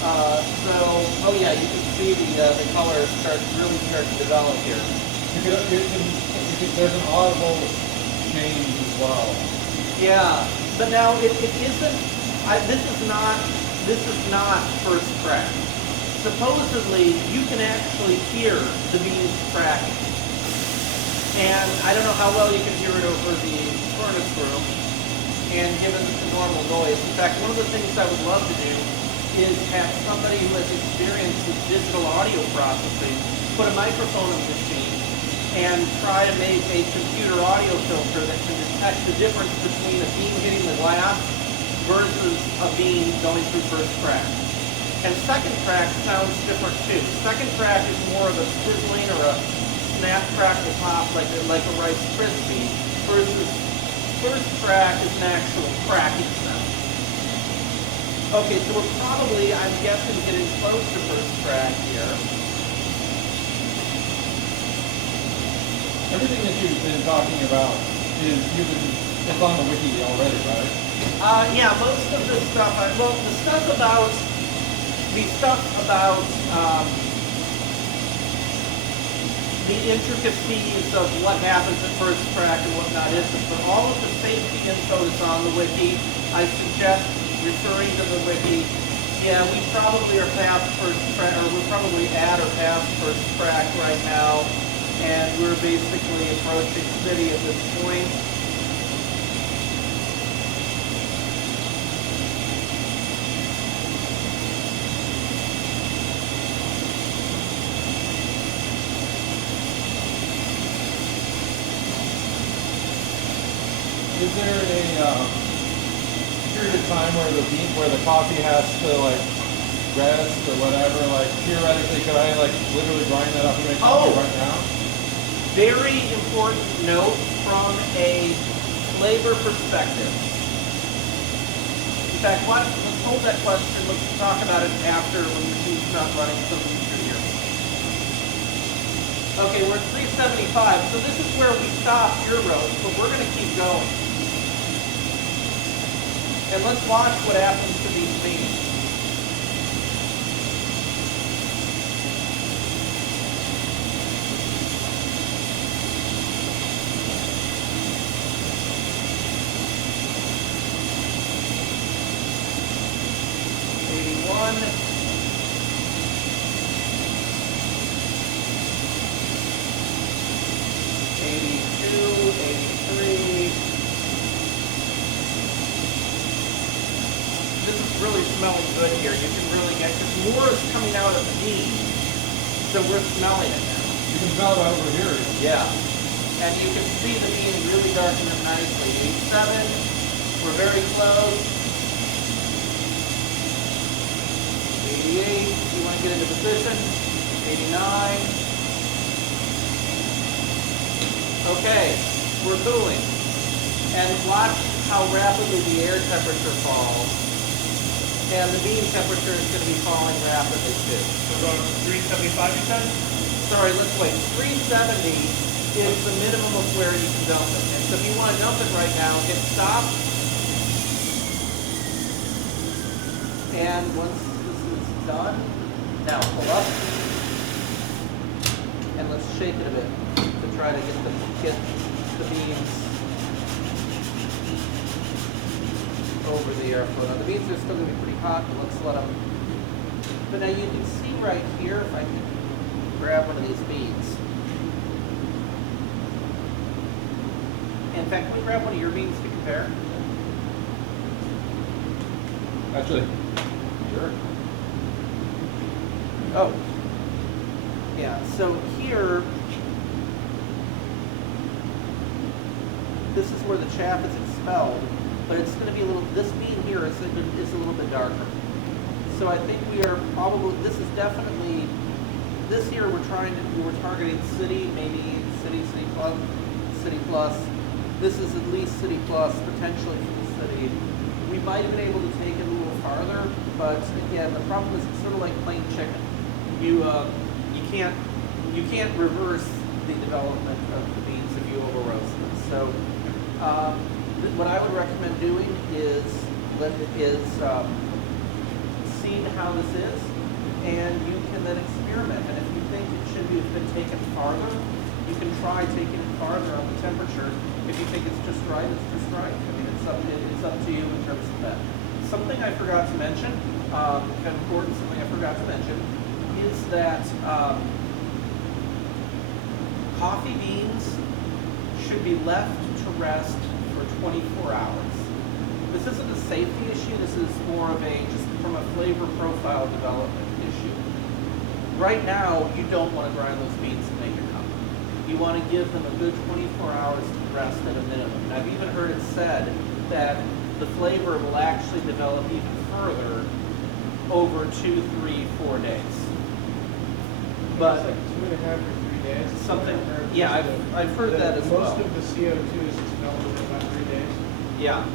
Oh yeah, you can see the color really start to develop here. There's an audible change as well. Yeah, but now it isn't. This is not first crack. Supposedly, you can actually hear the beans cracking, and I don't know how well you can hear it over the furnace room. And given the normal noise, in fact, one of the things I would love to do is have somebody who has experience with digital audio processing put a microphone in the machine and try to make a computer audio filter that can detect the difference between a bean hitting the glass versus a bean going through first crack. And second crack sounds different too. Second crack is more of a sizzling or a snap, crackle, pop like a Rice Krispie, versus first crack is an actual cracking sound. Okay, so we're probably, I'm guessing, getting close to first crack here. Everything that you've been talking about it's on the wiki already, right? Yeah, most of the stuff, the stuff about the intricacies of what happens at first crack and whatnot isn't, but all of the safety info is on the wiki. I suggest referring to the wiki. Yeah, we probably are past first crack, or we're probably at or past first crack right now, and we're basically approaching city at this point. Is there a period of time where the coffee has to like rest or whatever? Like theoretically, could I like literally grind that up and make coffee right now? Very important note from a flavor perspective. In fact, let's hold that question. Let's talk about it after when the machine's not running some feature here. Okay, we're at 375, so this is where we stop your road, but we're gonna keep going. And let's watch what happens to these beams. Really smelling good here. You can really get, because more is coming out of the bean, so we're smelling it now. You can smell it over here. Yeah. And you can see the bean really darken it nicely. 87, we're very close. 88, you want to get into position. 89. Okay, we're cooling. And watch how rapidly the air temperature falls. And the bean temperature is going to be falling rapidly too. So going to 375, you said? Sorry, let's wait. 370 is the minimum of where you can dump it. And so if you want to dump it right now, hit stop. And once this is done, now pull up. And let's shake it a bit to try to get the beans over the airflow. Now the beans are still going to be pretty hot, but let's let them. But now you can see right here, if I can grab one of these beans. In fact, can we grab one of your beans to compare? Actually, sure. Oh. Yeah, so here, this is where the chaff is expelled. But it's going to be a little, this bean here is a little bit darker. So I think we are probably, this is definitely, this year we're targeting city, maybe city plus. This is at least city plus, potentially for the city. We might have been able to take it a little farther, but again, the problem is it's sort of like plain chicken. You can't reverse the development of the beans if you over roast them. So, what I would recommend doing is seeing how this is, and you can then experiment. And if you think it should have been taken farther, you can try taking it farther on the temperature. If you think it's just right, it's just right. I mean, it's up to you in terms of that. Something I forgot to mention, kind of important, something I forgot to mention, is that coffee beans should be left to rest 24 hours. This isn't a safety issue, this is more of just from a flavor profile development issue. Right now, you don't want to grind those beans and make a cup. You want to give them a good 24 hours to rest at a minimum. And I've even heard it said that the flavor will actually develop even further over 2, 3, 4 days. It's But like 2.5 or 3 days. something, yeah, I've heard that as well. Most of the CO2 is expelled in about 3 days. Yeah.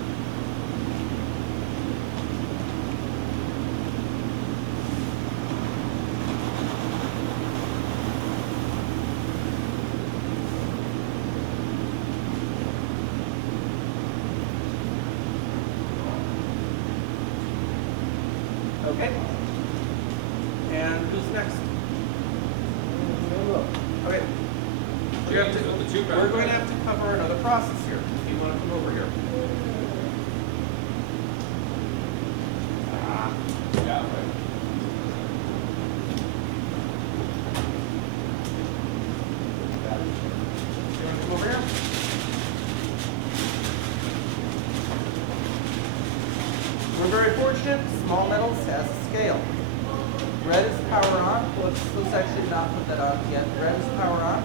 Okay. And who's next? Okay. We're going to have to cover another process here. If you want to come over here. Yeah, right. You want to come over here? We're very fortunate. Small metals has a scale. Red is power on. Let's actually not put that on yet. Red is power on.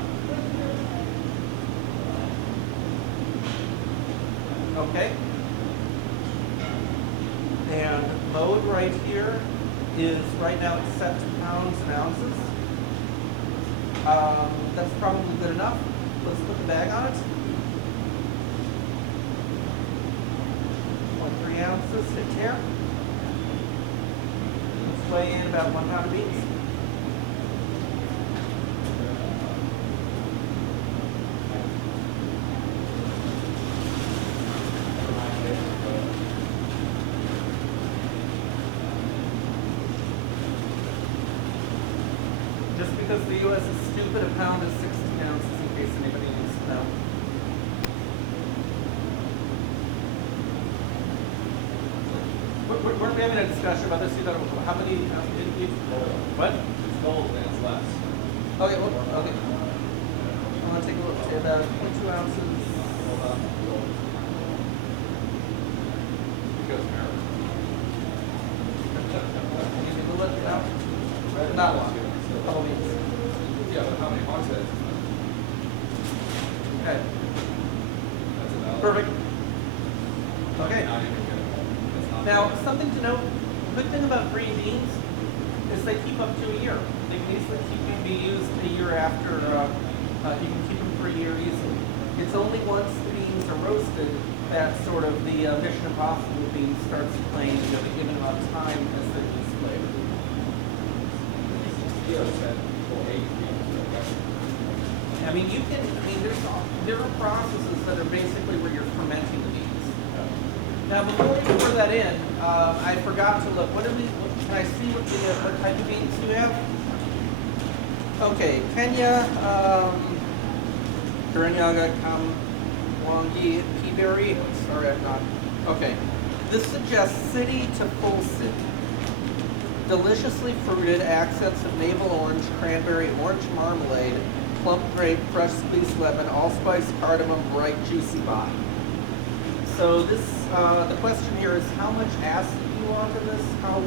Okay. And mode right here is right now it's set to pounds and ounces. That's probably good enough. Let's put the bag on it. 0.3 ounces, hit tear. Let's weigh in about 1 pound of beans. because the US is stupid, a pound is 16 ounces, in case anybody needs to know. Weren't we having a discussion about this? You thought, how many, didn't you? What? It's gold and it's less. Okay, well, okay. I want to take a look, say about 0.2 ounces. Hold on. Gold. Because mirror. Give me a little bit now. Not a lot. Couple beans. Yeah, but how many hogsheads? Okay. That's about. Perfect. Okay. Not even good. That's not Now, good. something to note, good thing about green beans is they keep up to a year. They can easily be used a year after, you can keep them for a year easily. It's only once the beans are roasted that sort of the Mission Impossible bean starts playing, you know, the given amount of time as they're being flavored. Theo said people age beans. I mean, you can, I mean, there's different processes that are basically where you're fermenting the beans. Now, before we pour that in, I forgot to look. What can I see what type of beans do you have? Okay, Kenya, Kirinyaga, Kamwangi, Peaberry. Sorry, I'm not. Okay, this suggests city to full city. Deliciously fruited, accents of navel orange, cranberry, orange marmalade, plum grape, fresh squeezed lemon, allspice, cardamom, bright, juicy body. So this, the question here is how much acid do you want in this? How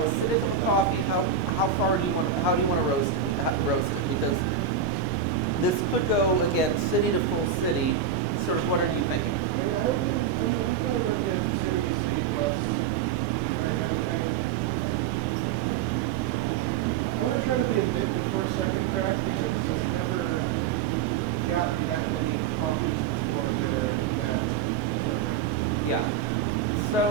acidic of a coffee? How far do you want? How do you want to roast it? Because this could go again city to full city. Sort of, what are you thinking? I want to try to be a bit before second crack because I've never gotten that many coffees before that. Yeah. So,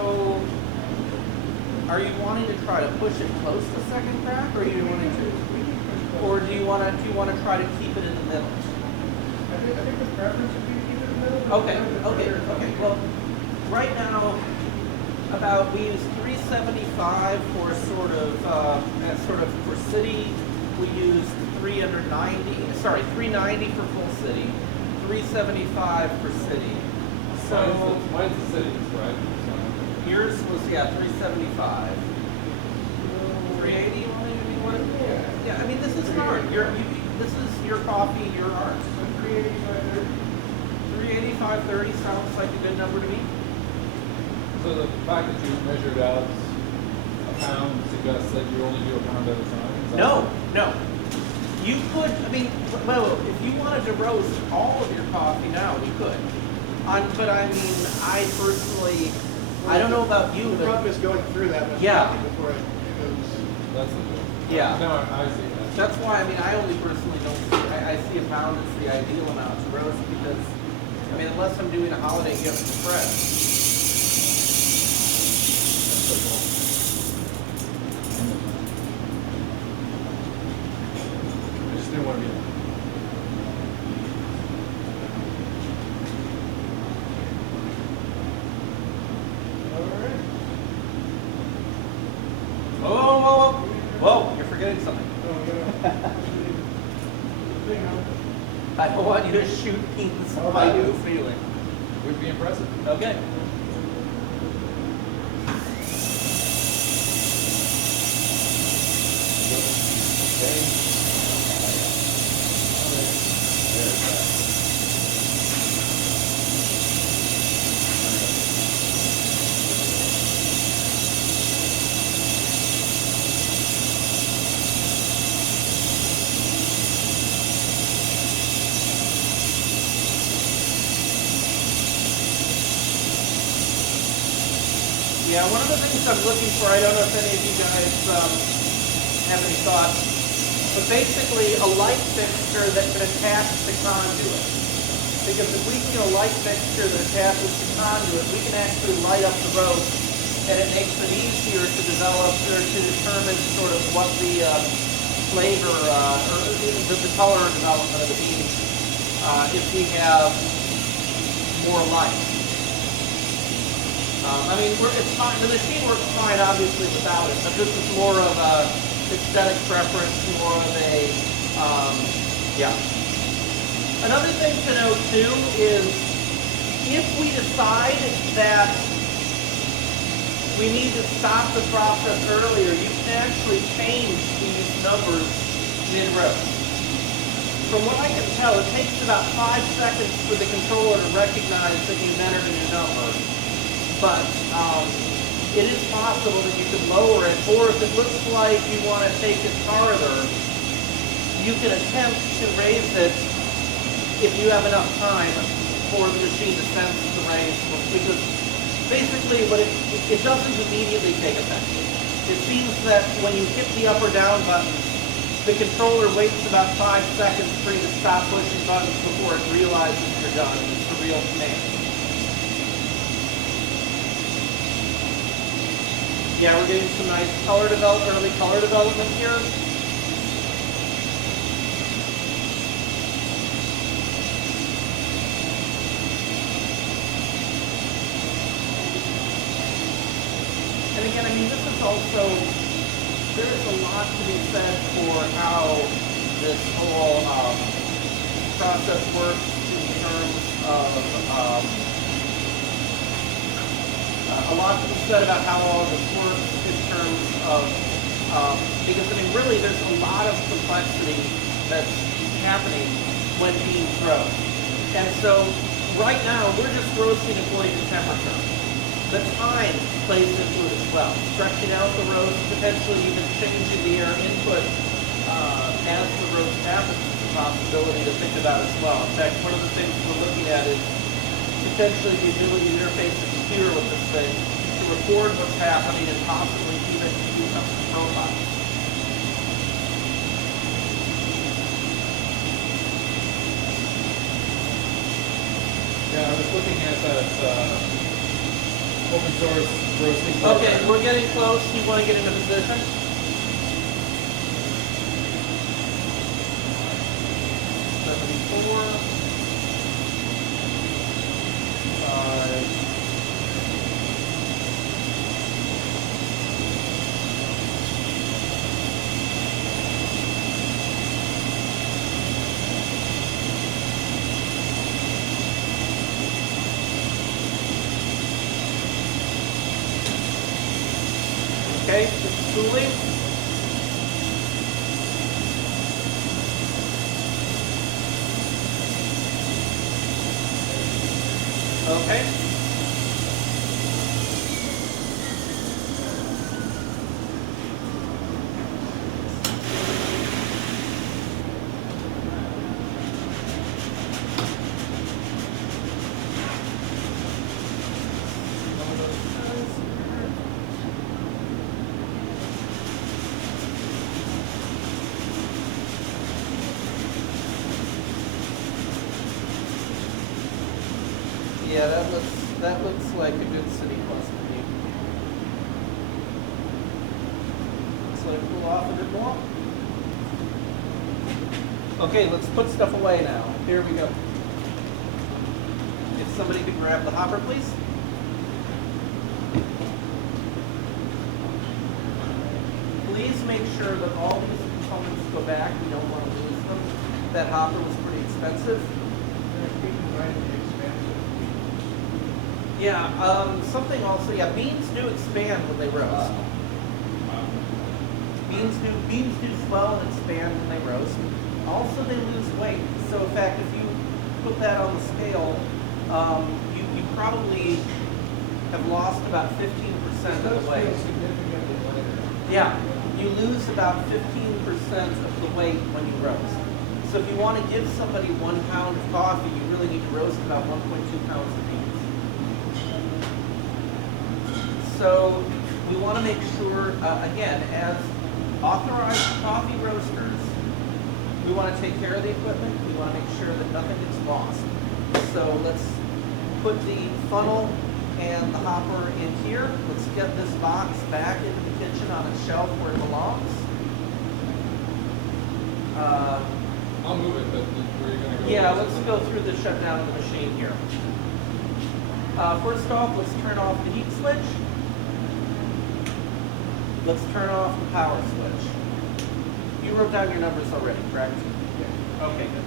are you wanting to try to push it close to second crack, or are you wanting to, or do you want to try to keep it in the middle? I think the preference would be to keep it in the middle. Okay. Well, right now, we use 375 for sort of for city. We use 390. Sorry, 390 for full city, 375 for city. So Mine's the cities, right? yours was 375. 380. You want it? Yeah. I mean, this is hard. This is your coffee, your art. So 385. 385.30 sounds like a good number to me. So the fact that you measured out a pound suggests that you only do a pound at a time? Is that No. You could, I mean, well, if you wanted to roast all of your coffee now, we could. But I mean, I personally, I don't know about you, The but problem is going through that much Yeah. coffee before it goes. That's the deal. Yeah. No, I see that. that's why, I mean, I only personally don't see, I see a pound as the ideal amount to roast because, I mean, unless I'm doing a holiday gift spread. That's so cool. I just didn't want to be. Whoa, you're forgetting something. I don't want you to shoot beans by you feeling. Would be impressive. Okay. Yeah, one of the things I'm looking for, I don't know if any of you guys have any thoughts, but basically a light fixture that can attach to conduit. Because if we get a light fixture that attaches to conduit, we can actually light up the roast, and it makes it easier to develop or to determine sort of what the flavor or the color development of the beans if we have more light. I mean, it's fine. The machine works fine, obviously, without it. But this is more of a aesthetic preference, more of a Yeah. Another thing to note too is if we decide that we need to stop the process earlier, you can actually change these numbers mid-roast. From what I can tell, it takes about 5 seconds for the controller to recognize that you've entered a new number. But it is possible that you could lower it, or if it looks like you want to take it farther, you can attempt to raise it if you have enough time for the machine to sense the raise, because basically what it doesn't immediately take effect. It seems that when you hit the up or down button, the controller waits about 5 seconds for you to stop pushing buttons before it realizes you're done. It's a real command. Yeah, we're getting some nice early color development here. And again, I mean, this is also, there is a lot to be said for how this whole process works in terms of, a lot to be said about how all of this works in terms of, because I mean, really there's a lot of complexity that's happening when beans roast. And so right now, we're just roasting according to temperature. The time plays into it as well. Stretching out the roast, potentially even changing the air input as the roast happens is a possibility to think about as well. In fact, one of the things we're looking at is potentially the ability to interface the computer with this thing to record what's happening and possibly even do some profiles. Yeah, I was looking at that open source roasting program. Okay, we're getting close. You want to get into position? Okay, this is cooling. Okay. Yeah, that looks like a good city plus to me. Let's let it cool off a bit more. Okay, let's put stuff away now. Here we go. If somebody could grab the hopper, please. Please make sure that all these components go back. We don't want to lose them. That hopper was pretty expensive. Yeah, something also, yeah, beans do expand when they roast. Beans do swell and expand when they roast. Also, they lose weight. So in fact, if you put that on the scale, you probably have lost about 15% of the weight. Significantly later. Yeah, you lose about 15% of the weight when you roast. So if you want to give somebody 1 pound of coffee, you really need to roast about 1.2 pounds of beans. So we want to make sure, again, as authorized coffee roasters, we want to take care of the equipment. We want to make sure that nothing gets lost. So let's put the funnel and the hopper in here. Let's get this box back into the kitchen on its shelf where it belongs. I'll move it, but where are you going to go? Yeah, let's go through the shutdown of the machine here. First off, let's turn off the heat switch. Let's turn off the power switch. You wrote down your numbers already, correct? Yeah. Okay, good.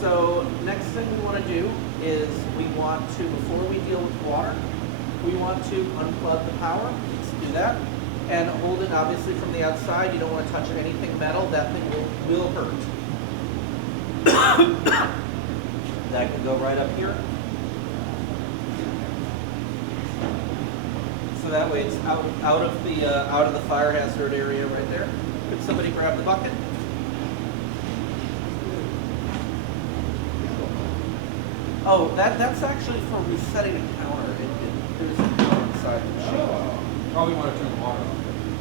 So next thing we want to do is we want to, before we deal with water, we want to unplug the power. Let's do that. And hold it obviously from the outside. You don't want to touch anything metal. That thing will hurt. That can go right up here. So that way it's out of the fire hazard area right there. Could somebody grab the bucket? Oh, that's actually for resetting a counter. There's a counter inside the machine. Oh. Probably want to turn the water off.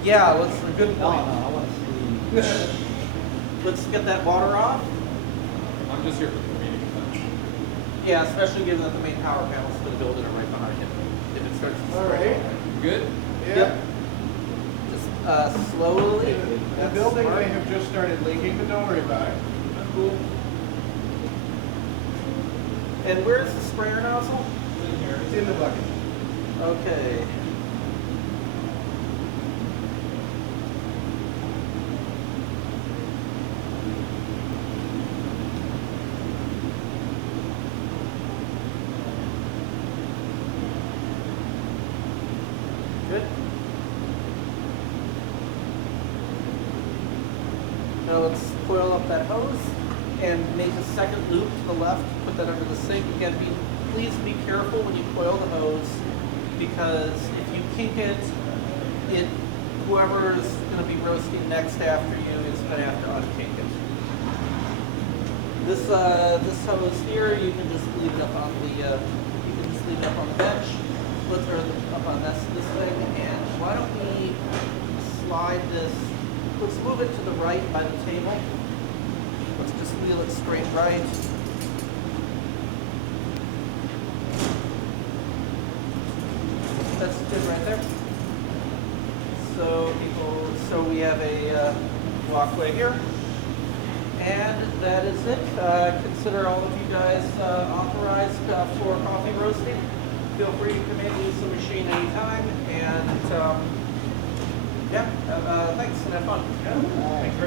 Yeah, let's. A good No, point. I want to see. Let's get that water off. I'm just here for the meeting. Yeah, especially given that the main power panels for the building are right behind it. If it starts to All spray. right. Good? Yeah. Yep. Just slowly. The That's building smart. may have just started leaking, but don't worry about it. Cool. And where's the sprayer nozzle? It's in the bucket. Okay. Good. Now let's coil up that hose and make a second loop to the left, put that under the sink. Again, please be careful when you coil the hose, because if you kink it, whoever is going to be roasting next after you is going to have to unkink it. This hose here, you can just leave it up on the bench. Let's turn it up on this thing, and why don't we slide this? Let's move it to the right by the table. Let's just wheel it straight right. That's good right there. So we have a walkway here. And that is it. Consider all of you guys authorized for coffee roasting. Feel free to come in and use the machine anytime. And yeah, thanks and have fun. Yeah. Thanks very